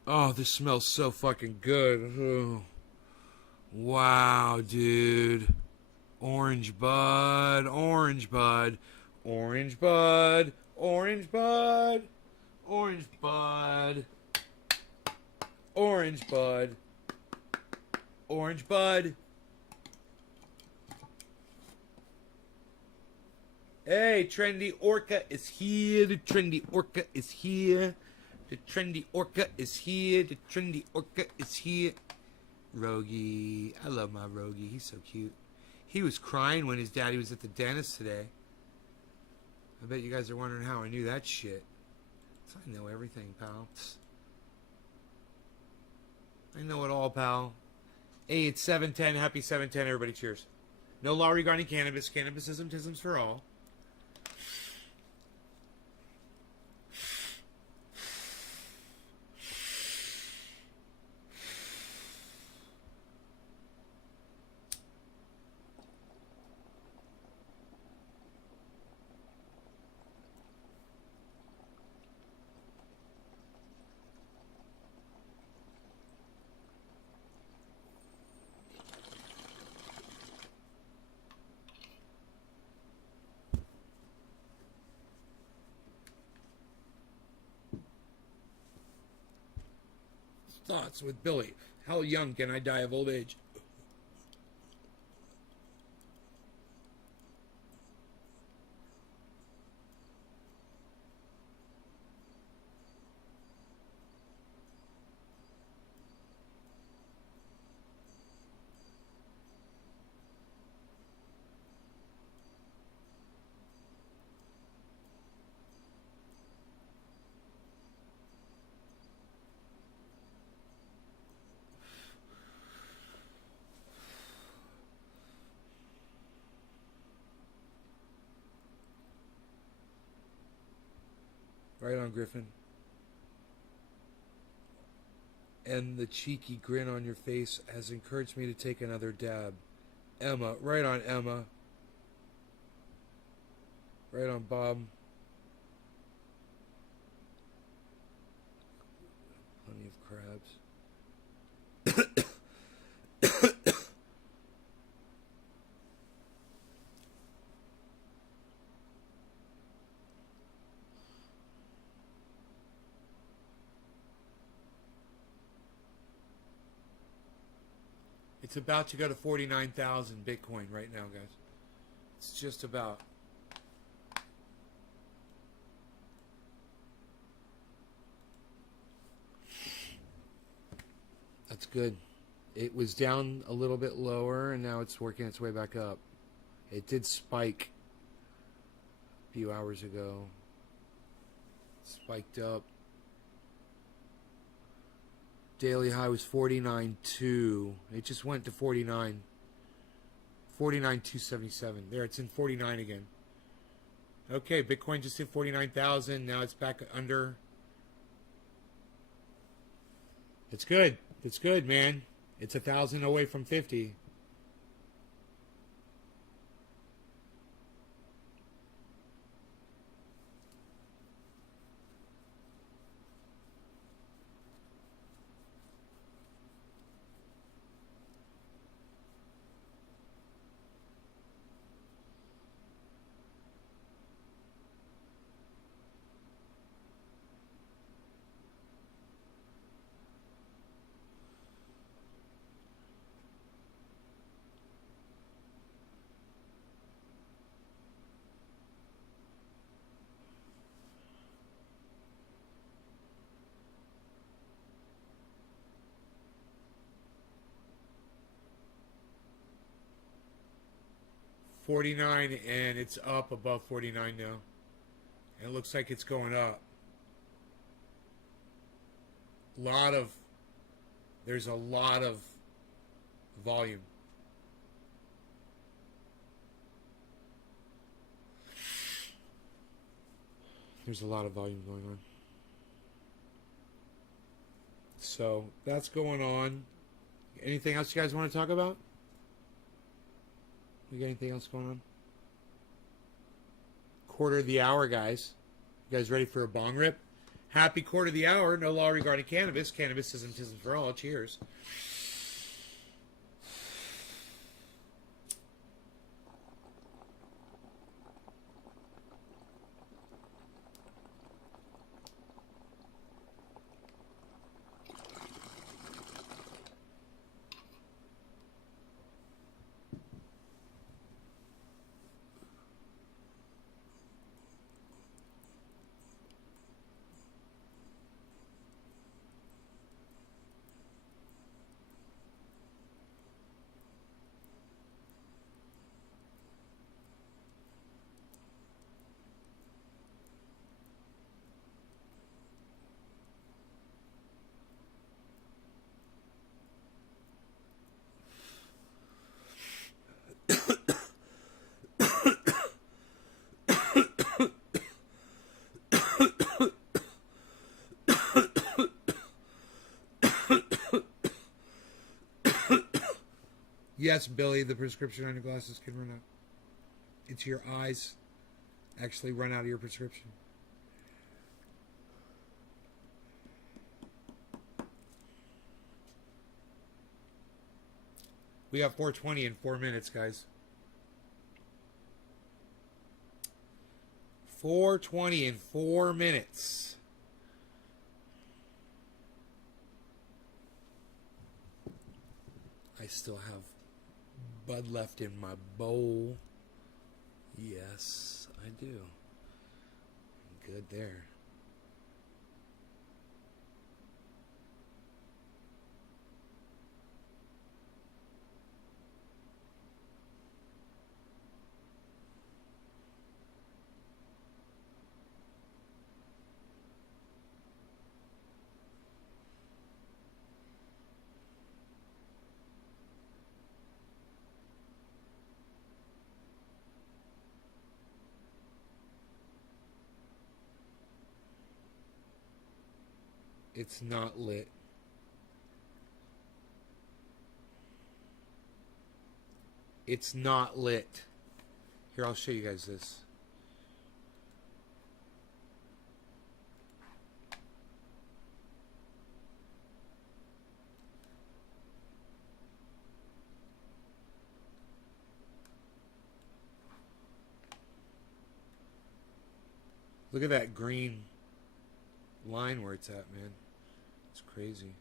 Oh, this smells so fucking good. Oh. Wow, dude. Orange bud, orange bud. Orange bud, orange bud, orange bud, orange bud, Orange bud. Hey, Trendy Orca is here. The Trendy Orca is here. The Trendy Orca is here. The Trendy Orca is here. Rogie. I love my Rogie. He's so cute. He was crying when his daddy was at the dentist today. I bet you guys are wondering how I knew that shit. I know everything, pal. I know it all, pal. Hey, it's 7:10. Happy 7:10, everybody. Cheers. No law regarding cannabis. Cannabisism, tisms for all. Thoughts with Billy. How young can I die of old age? Right on, Griffin. And the cheeky grin on your face has encouraged me to take another dab. Emma. Right on, Emma. Right on, Bob. Plenty of crabs. It's about to go to 49,000 Bitcoin right now, guys. It's just about. That's good. It was down a little bit lower, and now it's working its way back up. It did spike a few hours ago. Spiked up. Daily high was 49.2. It just went to 49. 49,277. There, it's in 49 again. Okay, Bitcoin just hit 49,000. Now it's back under. It's good. It's good, man. It's 1,000 away from 50. $49, and it's up above 49 now. And it looks like it's going up. There's a lot of volume. There's a lot of volume going on. So that's going on. Anything else you guys want to talk about? We got anything else going on? Quarter of the hour, guys. You guys ready for a bong rip? Happy quarter of the hour. No law regarding cannabis. Cannabisism, tism for all. Cheers. Yes, Billy, the prescription on your glasses can run out. It's your eyes actually run out of your prescription. We got 420 in 4 minutes, guys. 420 in 4 minutes. I still have Bud left in my bowl. Yes, I do. Good there. It's not lit. It's not lit. Here, I'll show you guys this. Look at that green line where it's at, man. It's crazy.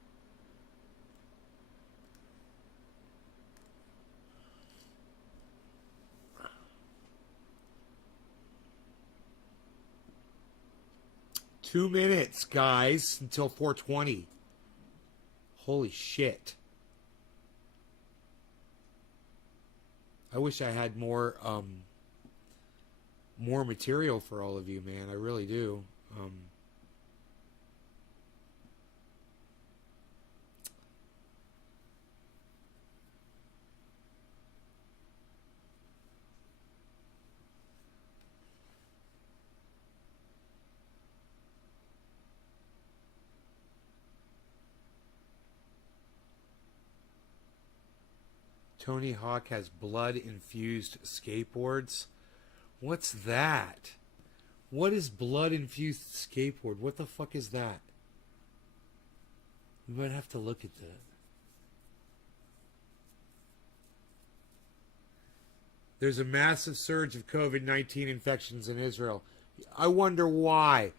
Two minutes, guys, until 420. Holy shit. I wish I had more material for all of you, man. I really do. Tony Hawk has blood-infused skateboards. What's that? What is blood-infused skateboard? What the fuck is that? We might have to look at that. There's a massive surge of COVID-19 infections in Israel. I wonder why.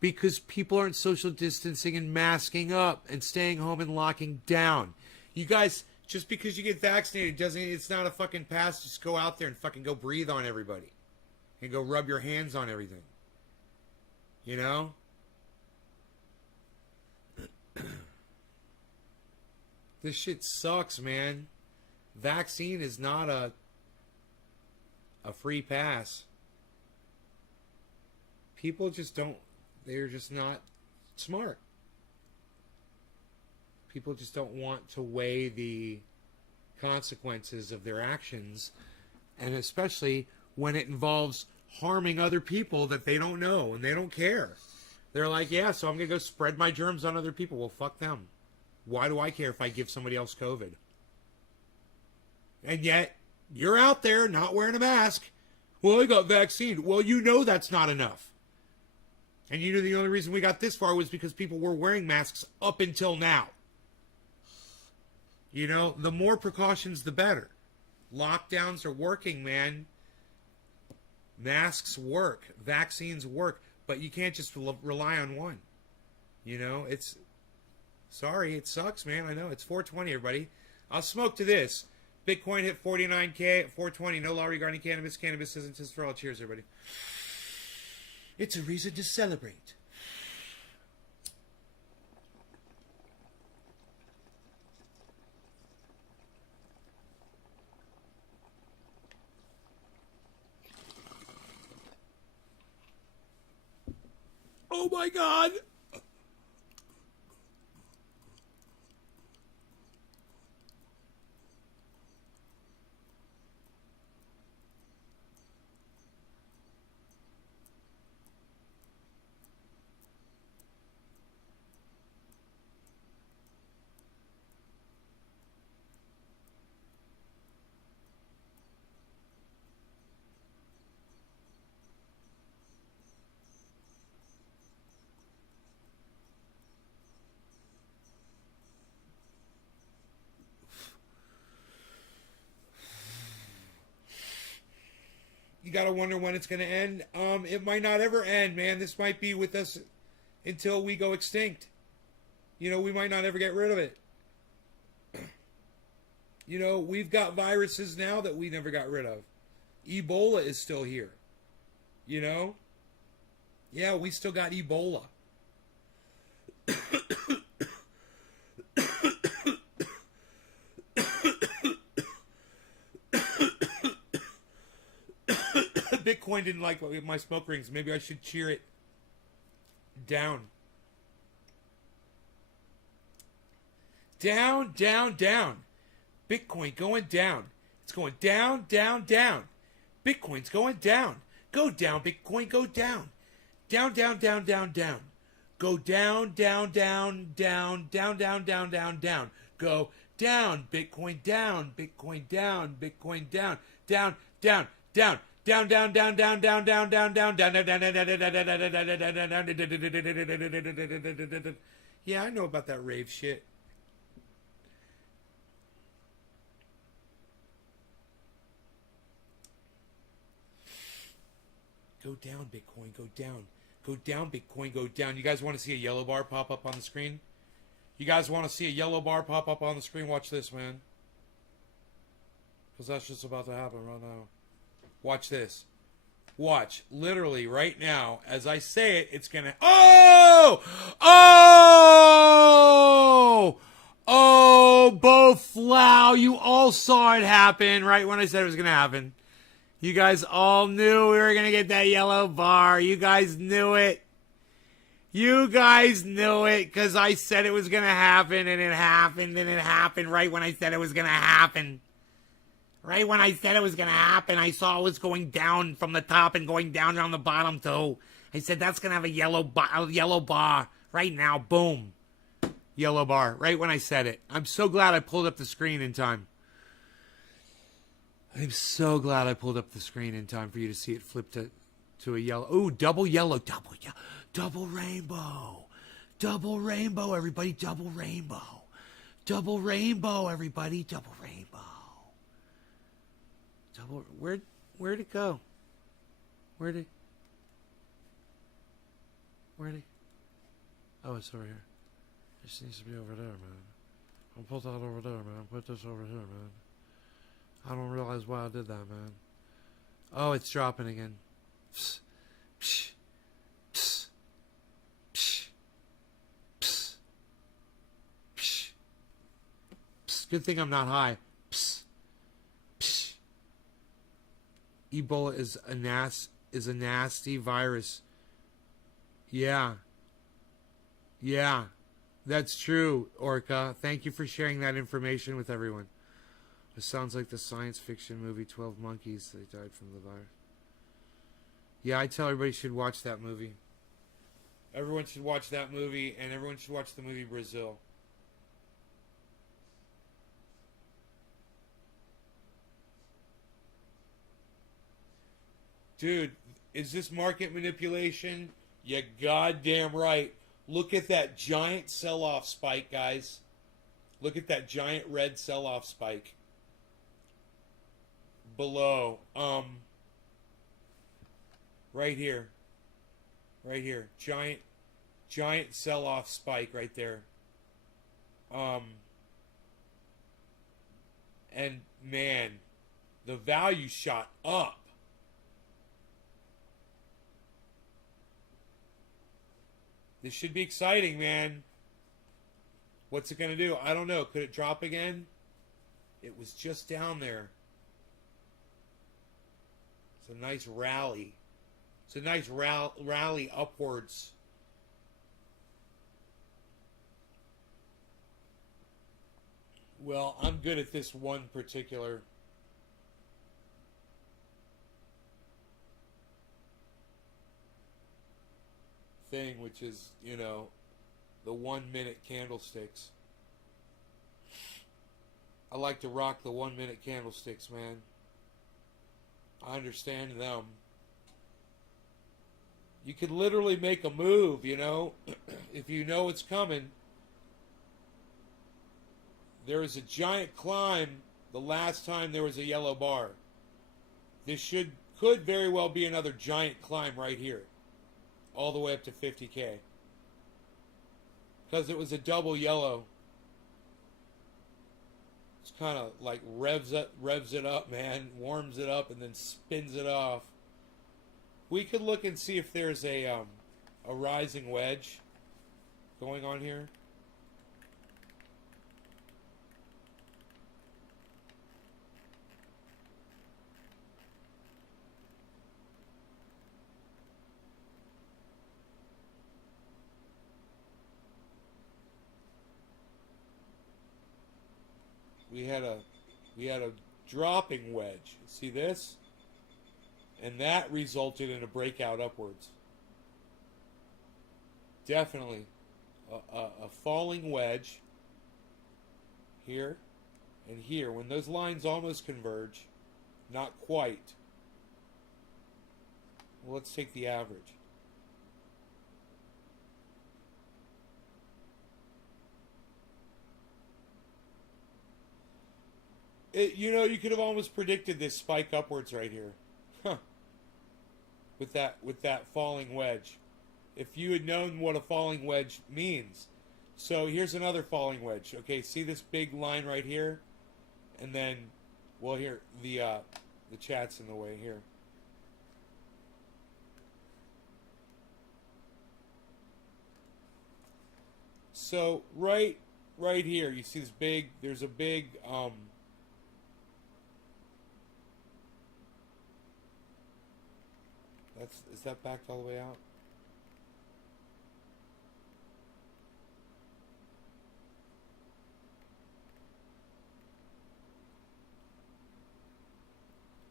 Because people aren't social distancing and masking up and staying home and locking down. You guys... Just because you get vaccinated doesn't, it's not a fucking pass. Just go out there and fucking go breathe on everybody. And go rub your hands on everything. You know? This shit sucks, man. Vaccine is not a free pass. People just don't, they're just not smart. People just don't want to weigh the consequences of their actions, and especially when it involves harming other people that they don't know and they don't care. They're like, yeah, so I'm going to go spread my germs on other people. Well, fuck them. Why do I care if I give somebody else COVID? And yet, you're out there not wearing a mask. Well, I got vaccinated. Well, you know that's not enough. And you know the only reason we got this far was because people were wearing masks up until now. You know, the more precautions, the better. Lockdowns are working, man. Masks work. Vaccines work. But you can't just rely on one. You know, it's... Sorry, it sucks, man. I know. It's 420, everybody. I'll smoke to this. Bitcoin hit 49K at 420. No law regarding cannabis. Cannabis isn't just for all. Cheers, everybody. It's a reason to celebrate. Oh my God! got to wonder when it's going to end. It might not ever end, man. This might be with us until we go extinct. You know, we might not ever get rid of it. You know, we've got viruses now that we never got rid of. Ebola is still here. You know? Yeah, we still got Ebola. Bitcoin didn't like my smoke rings. Maybe I should cheer it down. Down, down, down. Bitcoin going down. It's going down, down, down. Bitcoin's going down. Go down, Bitcoin, go down. Down, down, down, down, down. Go down, down, down, down, down, down, down, down, down. Go down, Bitcoin down, Bitcoin down, Bitcoin down, down, down, down. Down, down, down, down, down, down, down, down, down, down, down, down, down, down, down. Yeah, I know about that rave shit. Go down, Bitcoin, go down. Go down, Bitcoin, go down. You guys want to see a yellow bar pop up on the screen? You guys want to see a yellow bar pop up on the screen? Watch this, man. Because that's just about to happen right now. Watch this. Watch. Literally, right now, as I say it, it's going to... Oh! Oh! Oh, Bo Flow, you all saw it happen right when I said it was going to happen. You guys all knew we were going to get that yellow bar. You guys knew it. You guys knew it because I said it was going to happen, and it happened, and it happened right when I said it was going to happen. Right when I said it was going to happen, I saw it was going down from the top and going down on the bottom, too. I said, that's going to have a yellow bar right now. Boom. Yellow bar. Right when I said it. I'm so glad I pulled up the screen in time. I'm so glad I pulled up the screen in time for you to see it flip to a yellow. Ooh, double yellow. Double rainbow. Double rainbow, everybody. Double rainbow. Double rainbow, everybody. Double rainbow. Where'd it go? Where'd it? Oh, it's over here. It just needs to be over there, man. I'll put that over there, man. Put this over here, man. I don't realize why I did that, man. Oh, it's dropping again. Psst. Psh. Psst. Psh. Psst. Psh. Psst. Good thing I'm not high. Psst. Psh. Ebola is a nasty virus. Yeah. Yeah. That's true, Orca. Thank you for sharing that information with everyone. It sounds like the science fiction movie 12 Monkeys. They died from the virus. Yeah, I tell everybody should watch that movie. Everyone should watch that movie, and everyone should watch the movie Brazil. Dude, is this market manipulation? Yeah, goddamn right. Look at that giant sell-off spike, guys. Look at that giant red sell-off spike. Below. Right here. Right here. Giant sell-off spike right there. And, man, the value shot up. This should be exciting, man. What's it going to do? I don't know. Could it drop again? It was just down there. It's a nice rally. It's a nice rally upwards. Well, I'm good at this one particular thing, which is, you know, the 1 minute candlesticks. I like to rock the 1 minute candlesticks, man. I understand them. You could literally make a move, you know, if you know it's coming. There was a giant climb the last time there was a yellow bar. This could could very well be another giant climb right here, all the way up to 50K. Because it was a double yellow. It's kind of like revs it up, man, warms it up, and then spins it off. We could look and see if there's a rising wedge going on here. We had a dropping wedge. See this? And that resulted in a breakout upwards. Definitely a falling wedge here and here. When those lines almost converge, not quite. Well, let's take the average. You could have almost predicted this spike upwards right here. Huh. With that falling wedge. If you had known what a falling wedge means. So here's another falling wedge. Okay, see this big line right here? And then, well, here, the chat's in the way here. So right here, you see this big, there's a big is that backed all the way out?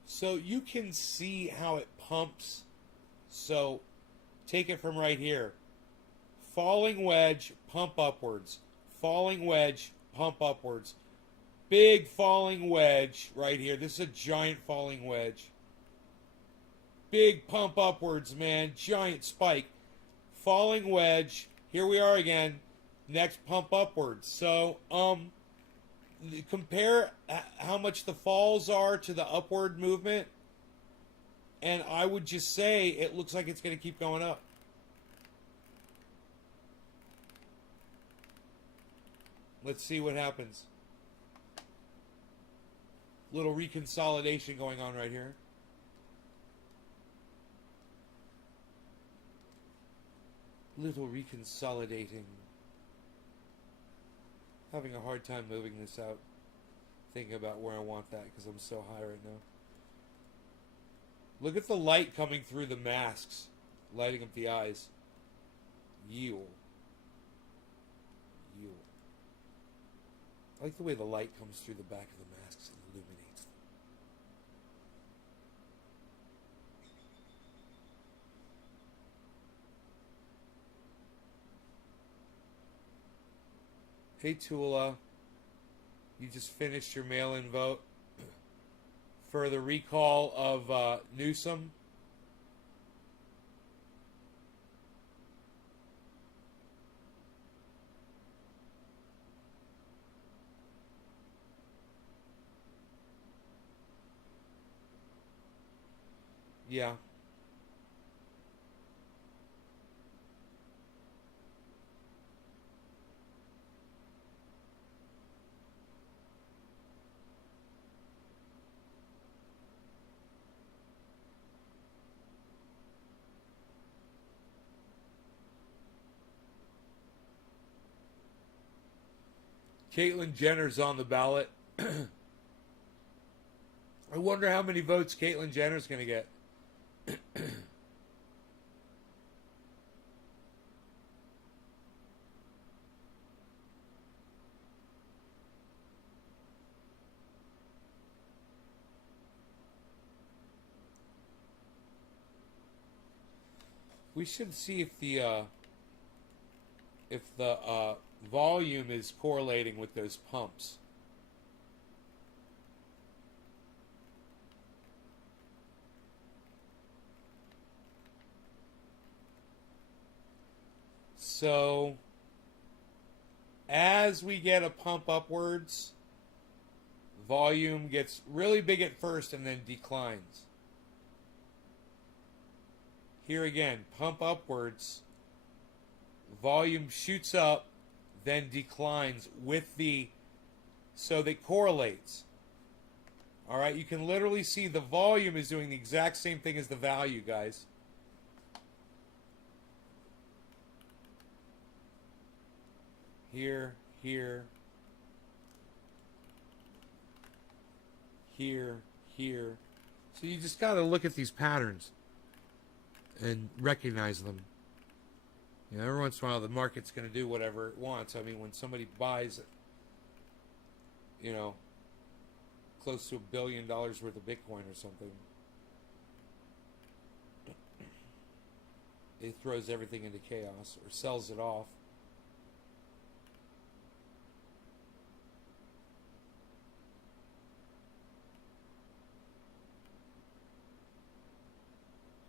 So you can see how it pumps. So take it from right here. Falling wedge, pump upwards. Falling wedge, pump upwards. Big falling wedge right here. This is a giant falling wedge. Big pump upwards, man. Giant spike. Falling wedge. Here we are again. Next pump upwards. So, compare how much the falls are to the upward movement. And I would just say it looks like it's going to keep going up. Let's see what happens. Little reconsolidation going on right here. Little reconsolidating. Having a hard time moving this out. Thinking about where I want that because I'm so high right now. Look at the light coming through the masks. Lighting up the eyes. Yule. I like the way the light comes through the back of the masks and illuminates them. Hey Tula, you just finished your mail-in vote for the recall of Newsom. Yeah. Caitlyn Jenner's on the ballot. I wonder how many votes Caitlyn Jenner's going to get. We should see if the volume is correlating with those pumps. So, as we get a pump upwards, volume gets really big at first and then declines. Here again, pump upwards. Volume shoots up, then declines with the, so that correlates. All right, you can literally see the volume is doing the exact same thing as the value, guys. Here, here, here, here. So you just got to look at these patterns and recognize them. You know, every once in a while the market's going to do whatever it wants. I mean, when somebody buys, you know, close to $1 billion worth of Bitcoin or something, it throws everything into chaos or sells it off.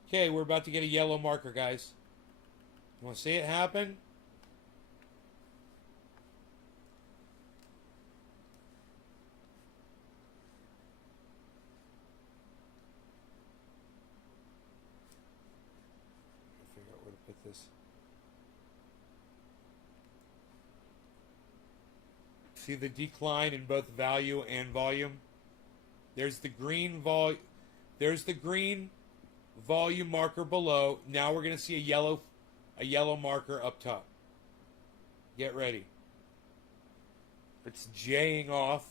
Okay, we're about to get a yellow marker, guys. You want to see it happen? I'll figure out where to put this. See the decline in both value and volume? There's the green volume marker below. Now we're going to see a yellow marker up top. Get ready. It's J'ing off.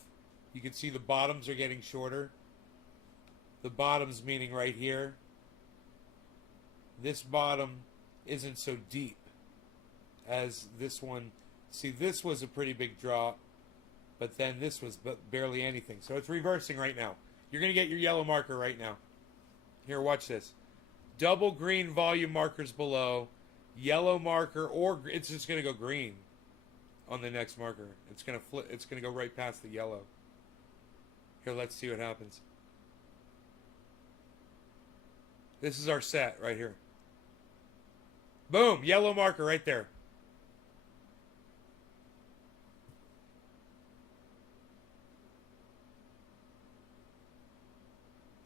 You can see the bottoms are getting shorter. The bottoms meaning right here. This bottom isn't so deep as this one. See, this was a pretty big drop, but then this was barely anything. So it's reversing right now. You're going to get your yellow marker right now. Here, watch this. Double green volume markers below, yellow marker, or it's just going to go green on the next marker. It's going to flip. It's going to go right past the yellow. Here, let's see what happens. This is our set right here. Boom, yellow marker right there.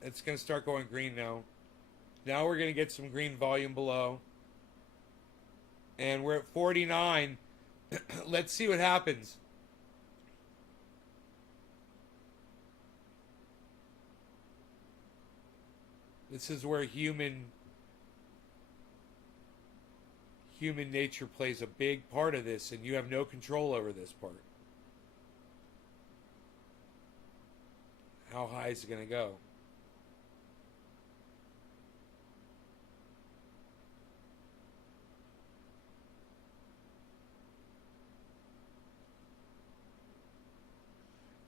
It's going to start going green now. Now we're going to get some green volume below. And we're at 49. Let's see what happens. This is where human nature plays a big part of this, and you have no control over this part. How high is it going to go?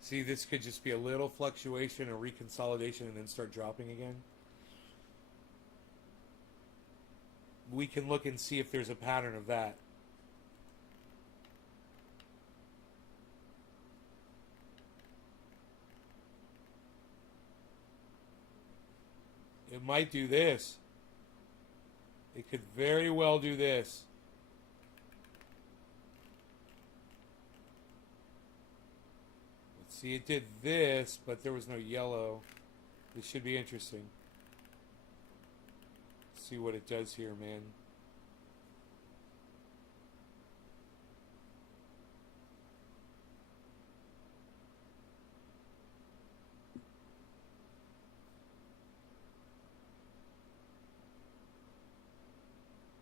See, this could just be a little fluctuation, a reconsolidation, and then start dropping again. We can look and see if there's a pattern of that. It might do this. It could very well do this. See, it did this, but there was no yellow. This should be interesting. See what it does here, man.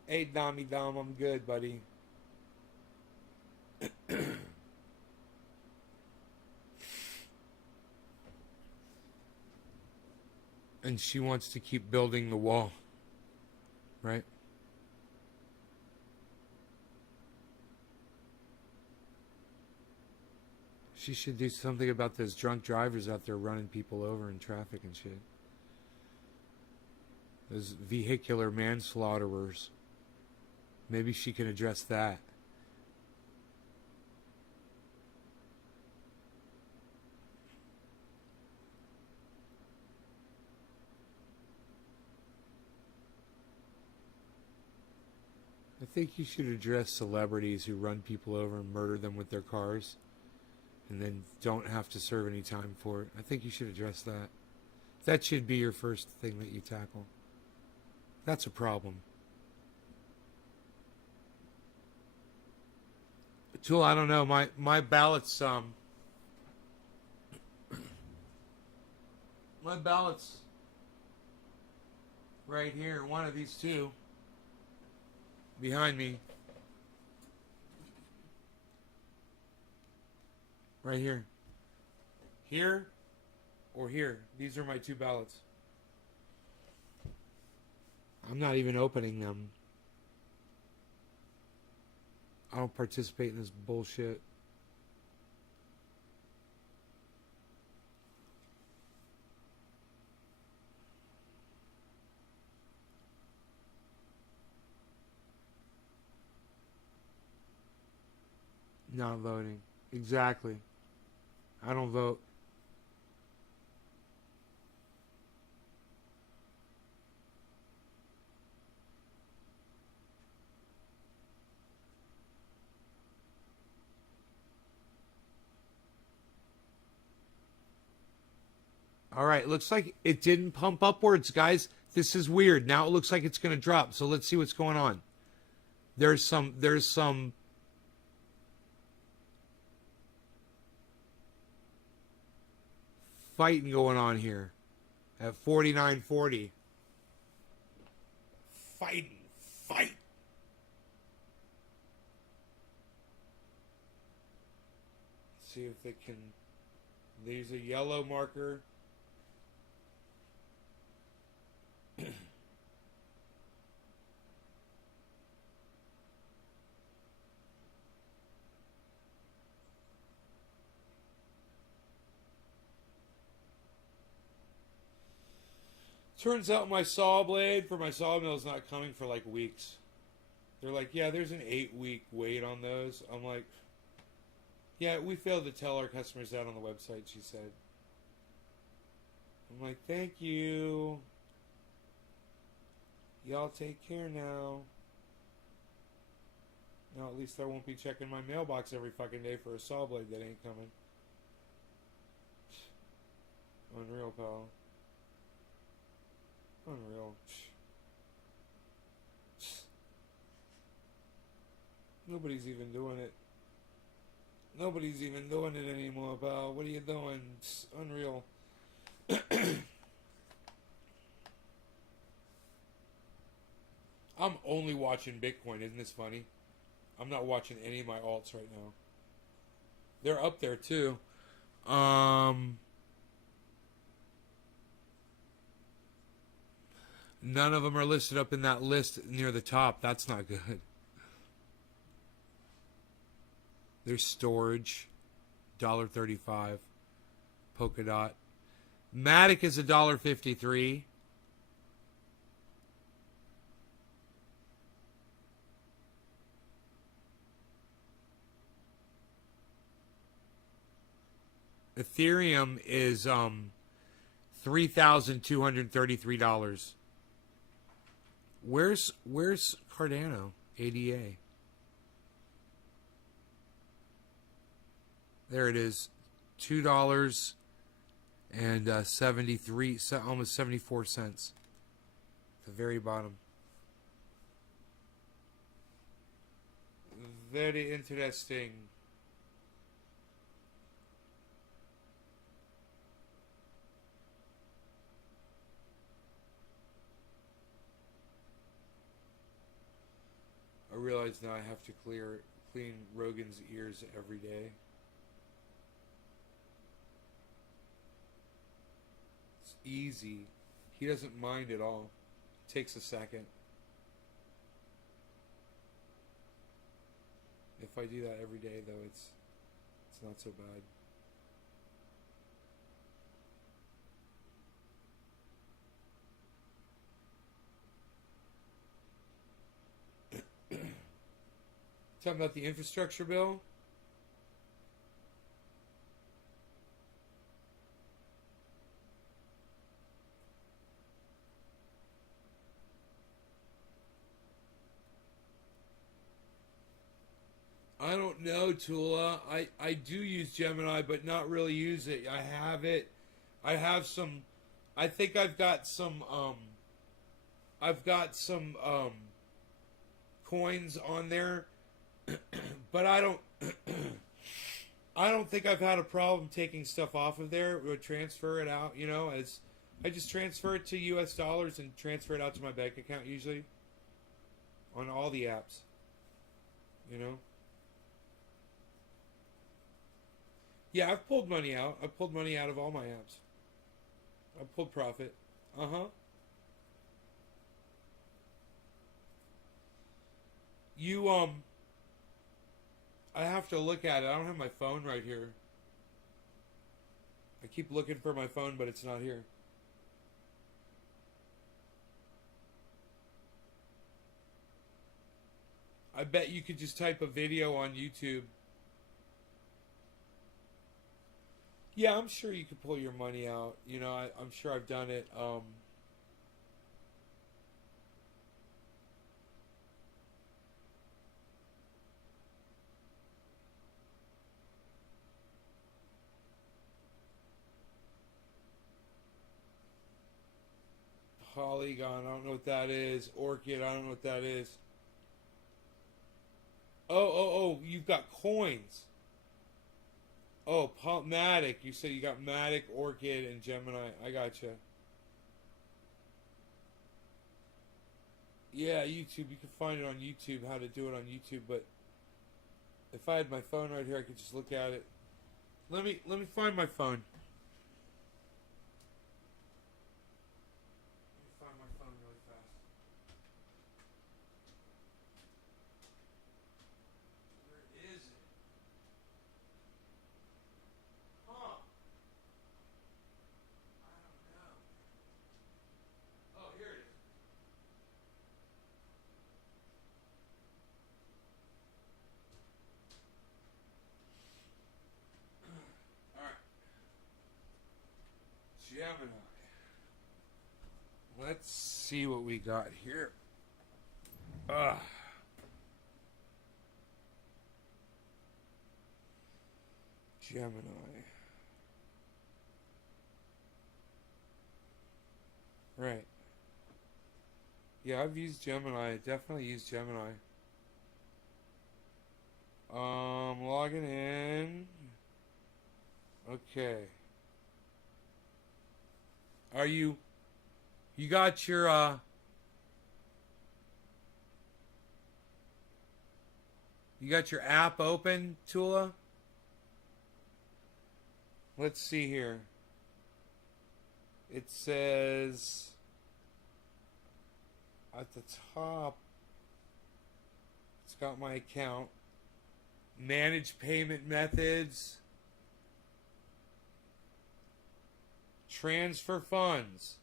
Hey, Dommy Dom, I'm good, buddy. And she wants to keep building the wall, right? She should do something about those drunk drivers out there running people over in traffic and shit. Those vehicular manslaughterers. Maybe she can address that. I think you should address celebrities who run people over and murder them with their cars and then don't have to serve any time for it. I think you should address that. That should be your first thing that you tackle. That's a problem. Tool, I don't know. My ballot's my ballot's right here. One of these two behind me. Right here. Here or here. These are my two ballots. I'm not even opening them. I don't participate in this bullshit. Not voting. Exactly. I don't vote. All right, looks like it didn't pump upwards, guys. This is weird. Now it looks like it's going to drop. So let's see what's going on. There's some fighting going on here at 49.40. Fight. See if they can. There's a yellow marker. Turns out my saw blade for my sawmill is not coming for like weeks. They're like, yeah, there's an 8-week wait on those. I'm like, yeah, we failed to tell our customers that on the website, she said. I'm like, thank you. Y'all take care now. Now at least I won't be checking my mailbox every fucking day for a saw blade that ain't coming. Unreal, pal. Unreal. Nobody's even doing it. Nobody's even doing it anymore, pal. What are you doing? It's unreal. I'm only watching Bitcoin. Isn't this funny? I'm not watching any of my alts right now. They're up there too. None of them are listed up in that list near the top. That's not good. There's storage, $1.35. Polkadot. Matic is $1.53. Ethereum is $3,233. Where's Cardano? ADA. There it is. $2 and 73, almost 74 cents. At the very bottom. Very interesting. I realize now I have to clean Rogan's ears every day. It's easy. He doesn't mind at all. It takes a second. If I do that every day, though, it's not so bad. Talking about the infrastructure bill. I don't know, Tula. I do use Gemini, but not really use it. I have it. I have some. I think I've got some I've got some coins on there, but I don't I don't think I've had a problem taking stuff off of there or transfer it out, as I just transfer it to US dollars and transfer it out to my bank account usually on all the apps. Yeah, I've pulled money out. I've pulled money out of all my apps. I've pulled profit. Uh-huh. You, I have to look at it. I don't have my phone right here. I keep looking for my phone, but it's not here. I bet you could just type a video on YouTube. Yeah, I'm sure you could pull your money out. I'm sure I've done it. Polygon, I don't know what that is. Orchid, I don't know what that is. Oh, you've got coins. Oh, Matic. You said you got Matic, Orchid, and Gemini. I gotcha. Yeah, YouTube. You can find it on YouTube, how to do it on YouTube, but if I had my phone right here, I could just look at it. Let me find my phone. Let me find my phone really fast. Where is it? Huh. I don't know. Oh, here it is. Alright. Gemini. Let's see what we got here. Gemini. Right. Yeah, I've used Gemini. Definitely used Gemini. Logging in. Okay. Are you got your you got your app open, Tula? Let's see here. It says at the top, it's got my account. Manage payment methods. Transfer funds.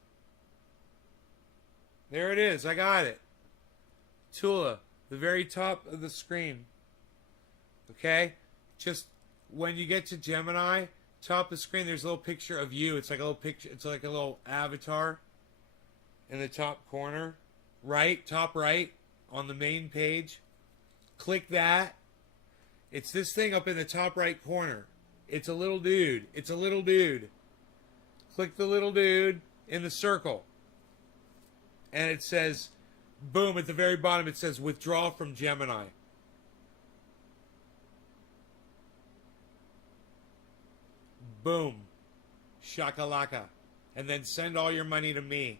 There it is. I got it. Tula, the very top of the screen. Okay? Just when you get to Gemini, top of the screen, there's a little picture of you. It's like a little picture. It's like a little avatar in the top corner. Right? Top right on the main page. Click that. It's this thing up in the top right corner. It's a little dude. It's a little dude. Click the little dude in the circle. And it says, boom, at the very bottom it says withdraw from Gemini. Boom. Shakalaka. And then send all your money to me.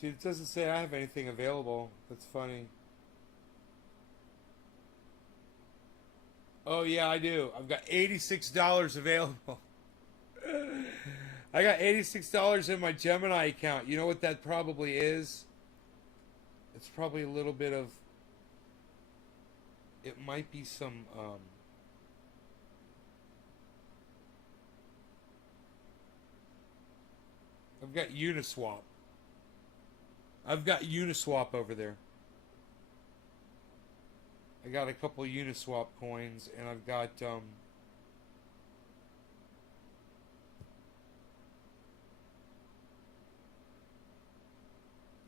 Dude, it doesn't say I have anything available. That's funny. Oh, yeah, I do. I've got $86 available. I got $86 in my Gemini account. You know what that probably is? It's probably a little bit of... It might be some... I've got Uniswap. I've got Uniswap over there. I got a couple Uniswap coins, and I've got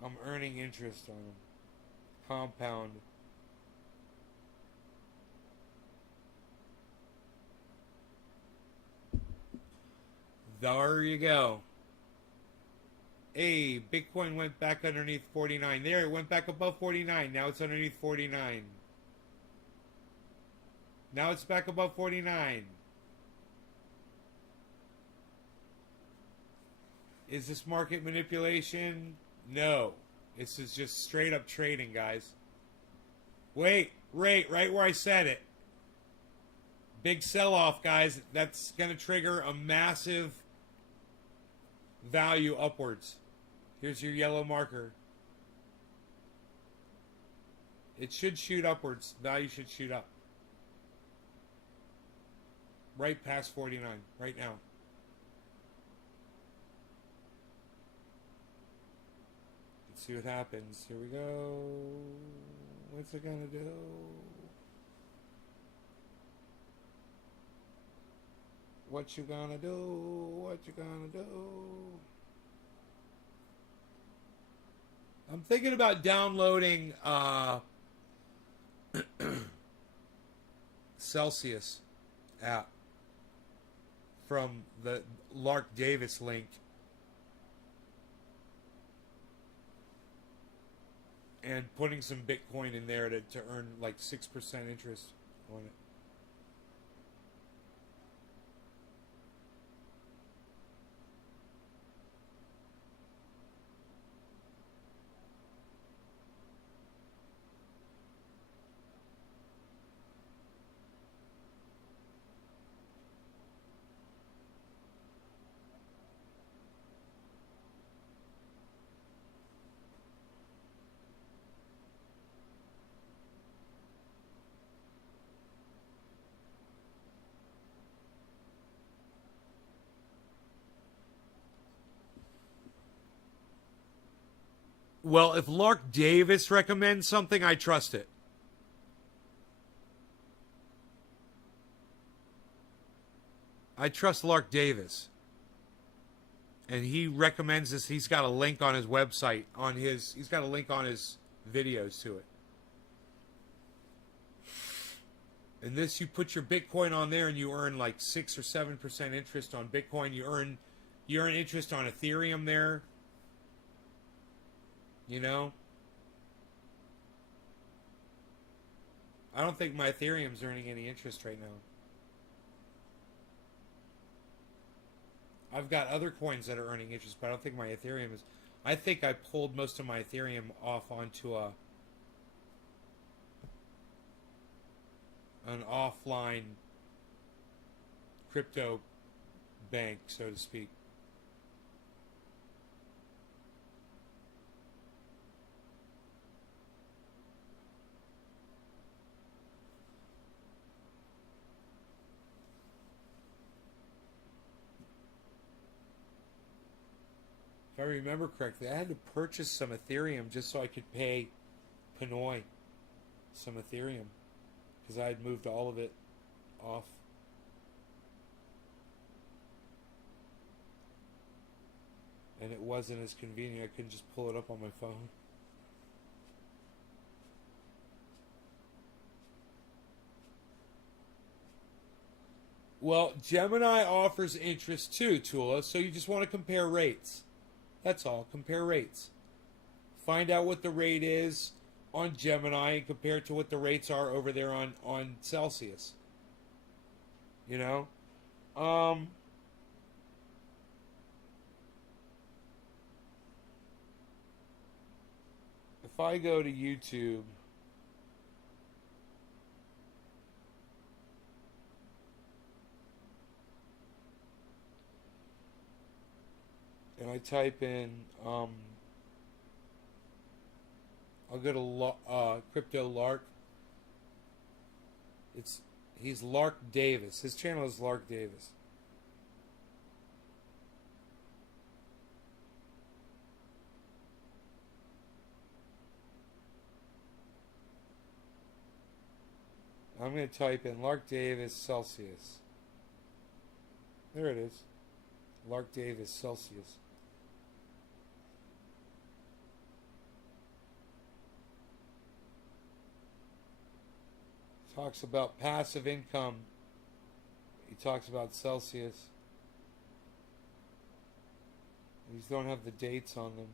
I'm earning interest on them. Compound. There you go. Hey, Bitcoin went back underneath 49. There, it went back above 49. Now it's underneath 49. Now it's back above 49. Is this market manipulation? No. This is just straight up trading, guys. Wait, right where I said it. Big sell-off, guys. That's going to trigger a massive value upwards. Here's your yellow marker. It should shoot upwards. Value should shoot up. Right past 49, right now. Let's see what happens. Here we go. What's it gonna do? What you gonna do? What you gonna do? I'm thinking about downloading Celsius app from the Lark Davis link and putting some Bitcoin in there to earn like 6% interest on it. Well, if Lark Davis recommends something, I trust it. I trust Lark Davis. And he recommends this. He's got a link on his website, he's got a link on his videos to it. And this, you put your Bitcoin on there and you earn like 6 or 7% interest on Bitcoin. You earn interest on Ethereum there. You know? I don't think my Ethereum's earning any interest right now. I've got other coins that are earning interest, but I don't think my Ethereum is. I think I pulled most of my Ethereum off onto an offline crypto bank, so to speak. If I remember correctly, I had to purchase some Ethereum just so I could pay Pinoy some Ethereum, because I had moved all of it off. And it wasn't as convenient. I couldn't just pull it up on my phone. Well, Gemini offers interest too, Tula, so you just want to compare rates. That's all. Compare rates. Find out what the rate is on Gemini and compare it to what the rates are over there on Celsius. You know? If I go to YouTube and I type in I'll go to Crypto Lark. He's Lark Davis. His channel is Lark Davis. I'm going to type in Lark Davis Celsius. There it is. Lark Davis Celsius. Talks about passive income. He talks about Celsius. These don't have the dates on them.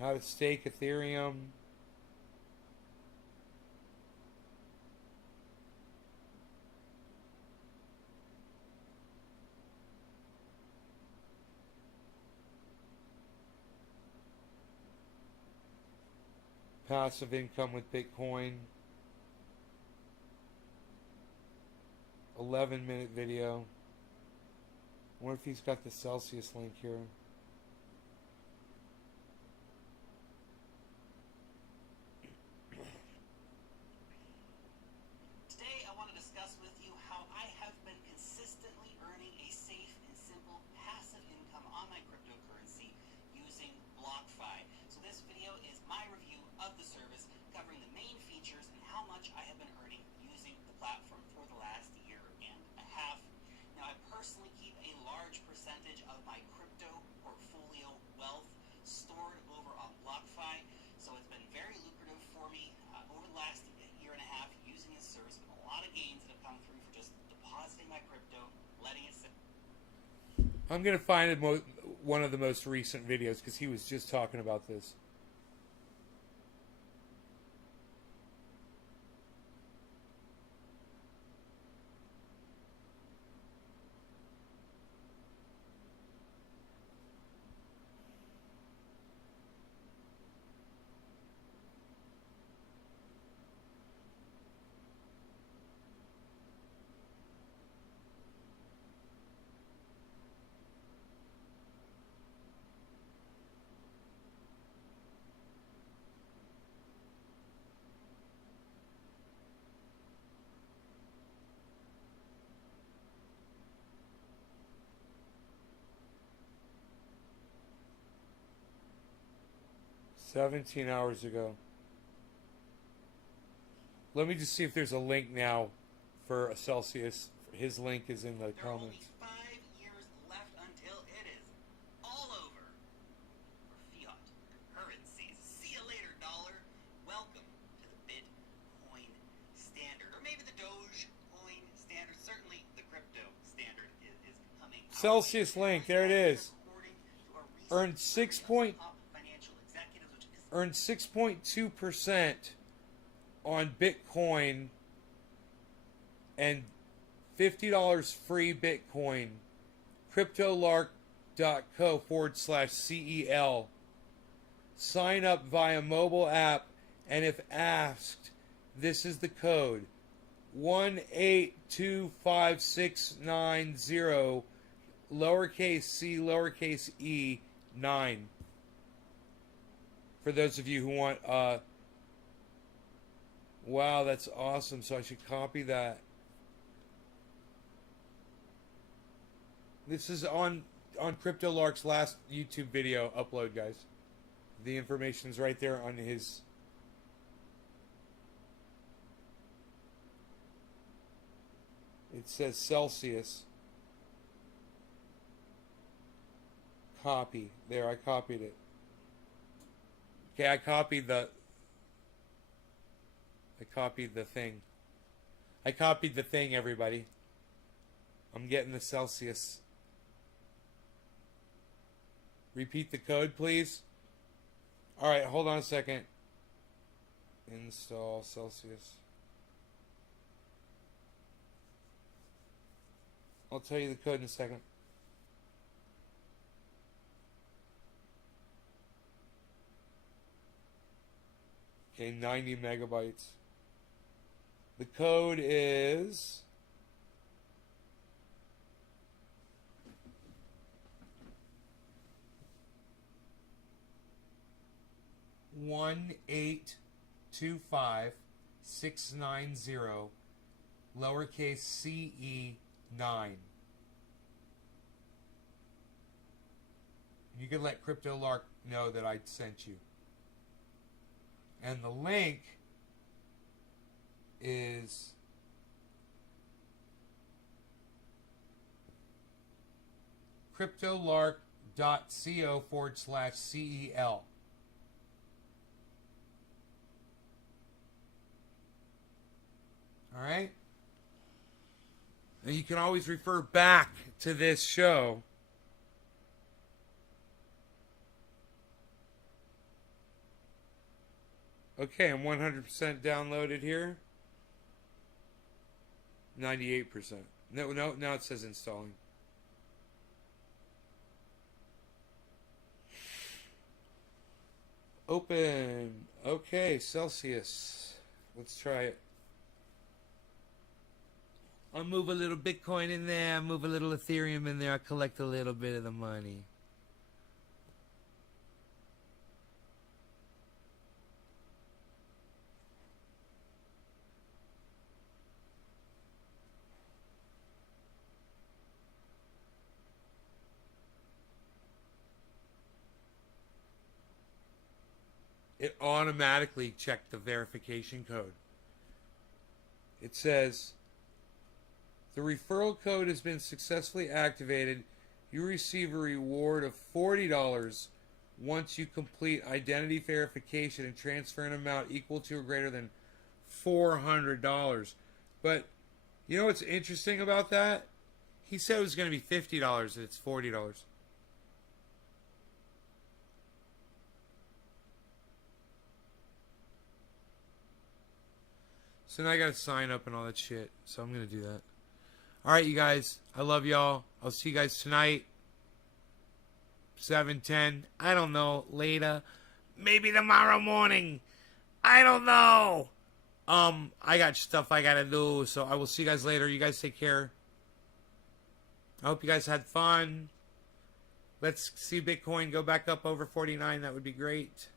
How to stake Ethereum. Passive income with Bitcoin. 11-minute video. I wonder if he's got the Celsius link here. Today I want to discuss with you how I have been consistently earning a safe and simple passive income on my cryptocurrency using BlockFi. So this video is my review of the service, covering the main features and how much I have been earning using the platform for the last year and a half. Now, I personally keep a large percentage of my crypto portfolio wealth stored over on BlockFi, so it's been very lucrative for me over the last year and a half using this service. Been a lot of gains that have come through for just depositing my crypto, letting it sit. I'm going to find one of the most recent videos because he was just talking about this. "17 hours ago." Let me just see if there's a link now for a Celsius. His link is in the There are only comments. 5 years left until it is all over for fiat currencies. See you later, dollar. Welcome to the Bitcoin standard, or maybe the Dogecoin standard. Certainly, the crypto standard is coming. Celsius link, there it is. According to a recent Earned survey 6 of point- top financial executives, which is Earned 6.2% on Bitcoin and $50 free Bitcoin. CryptoLark.co/CEL. Sign up via mobile app, and if asked, this is the code: 1825690 lowercase c lowercase e 9. For those of you who want, wow, that's awesome. So I should copy that. This is on CryptoLark's last YouTube video upload, guys. The information's right there on his. It says Celsius. Copy. There, I copied it. Okay, I copied the thing. I copied the thing, everybody. I'm getting the Celsius. Repeat the code, please. Alright, hold on a second. Install Celsius. I'll tell you the code in a second. Okay, 90 megabytes. The code is 1825690 lowercase ce9. You can let CryptoLark know that I sent you. And the link is cryptolark.co/CEL. All right? And you can always refer back to this show. Okay, I'm 100% downloaded here. 98%. No, now it says installing. Open. Okay, Celsius. Let's try it. I'll move a little Bitcoin in there. I'll move a little Ethereum in there. I'll collect a little bit of the money. It automatically checked the verification code. It says, the referral code has been successfully activated. You receive a reward of $40 once you complete identity verification and transfer an amount equal to or greater than $400. But you know what's interesting about that? He said it was going to be $50 and it's $40. So now I gotta sign up and all that shit. So I'm gonna do that. Alright, you guys. I love y'all. I'll see you guys tonight. 7:10. I don't know. Later. Maybe tomorrow morning. I don't know. I got stuff I gotta do. So I will see you guys later. You guys take care. I hope you guys had fun. Let's see Bitcoin go back up over 49. That would be great.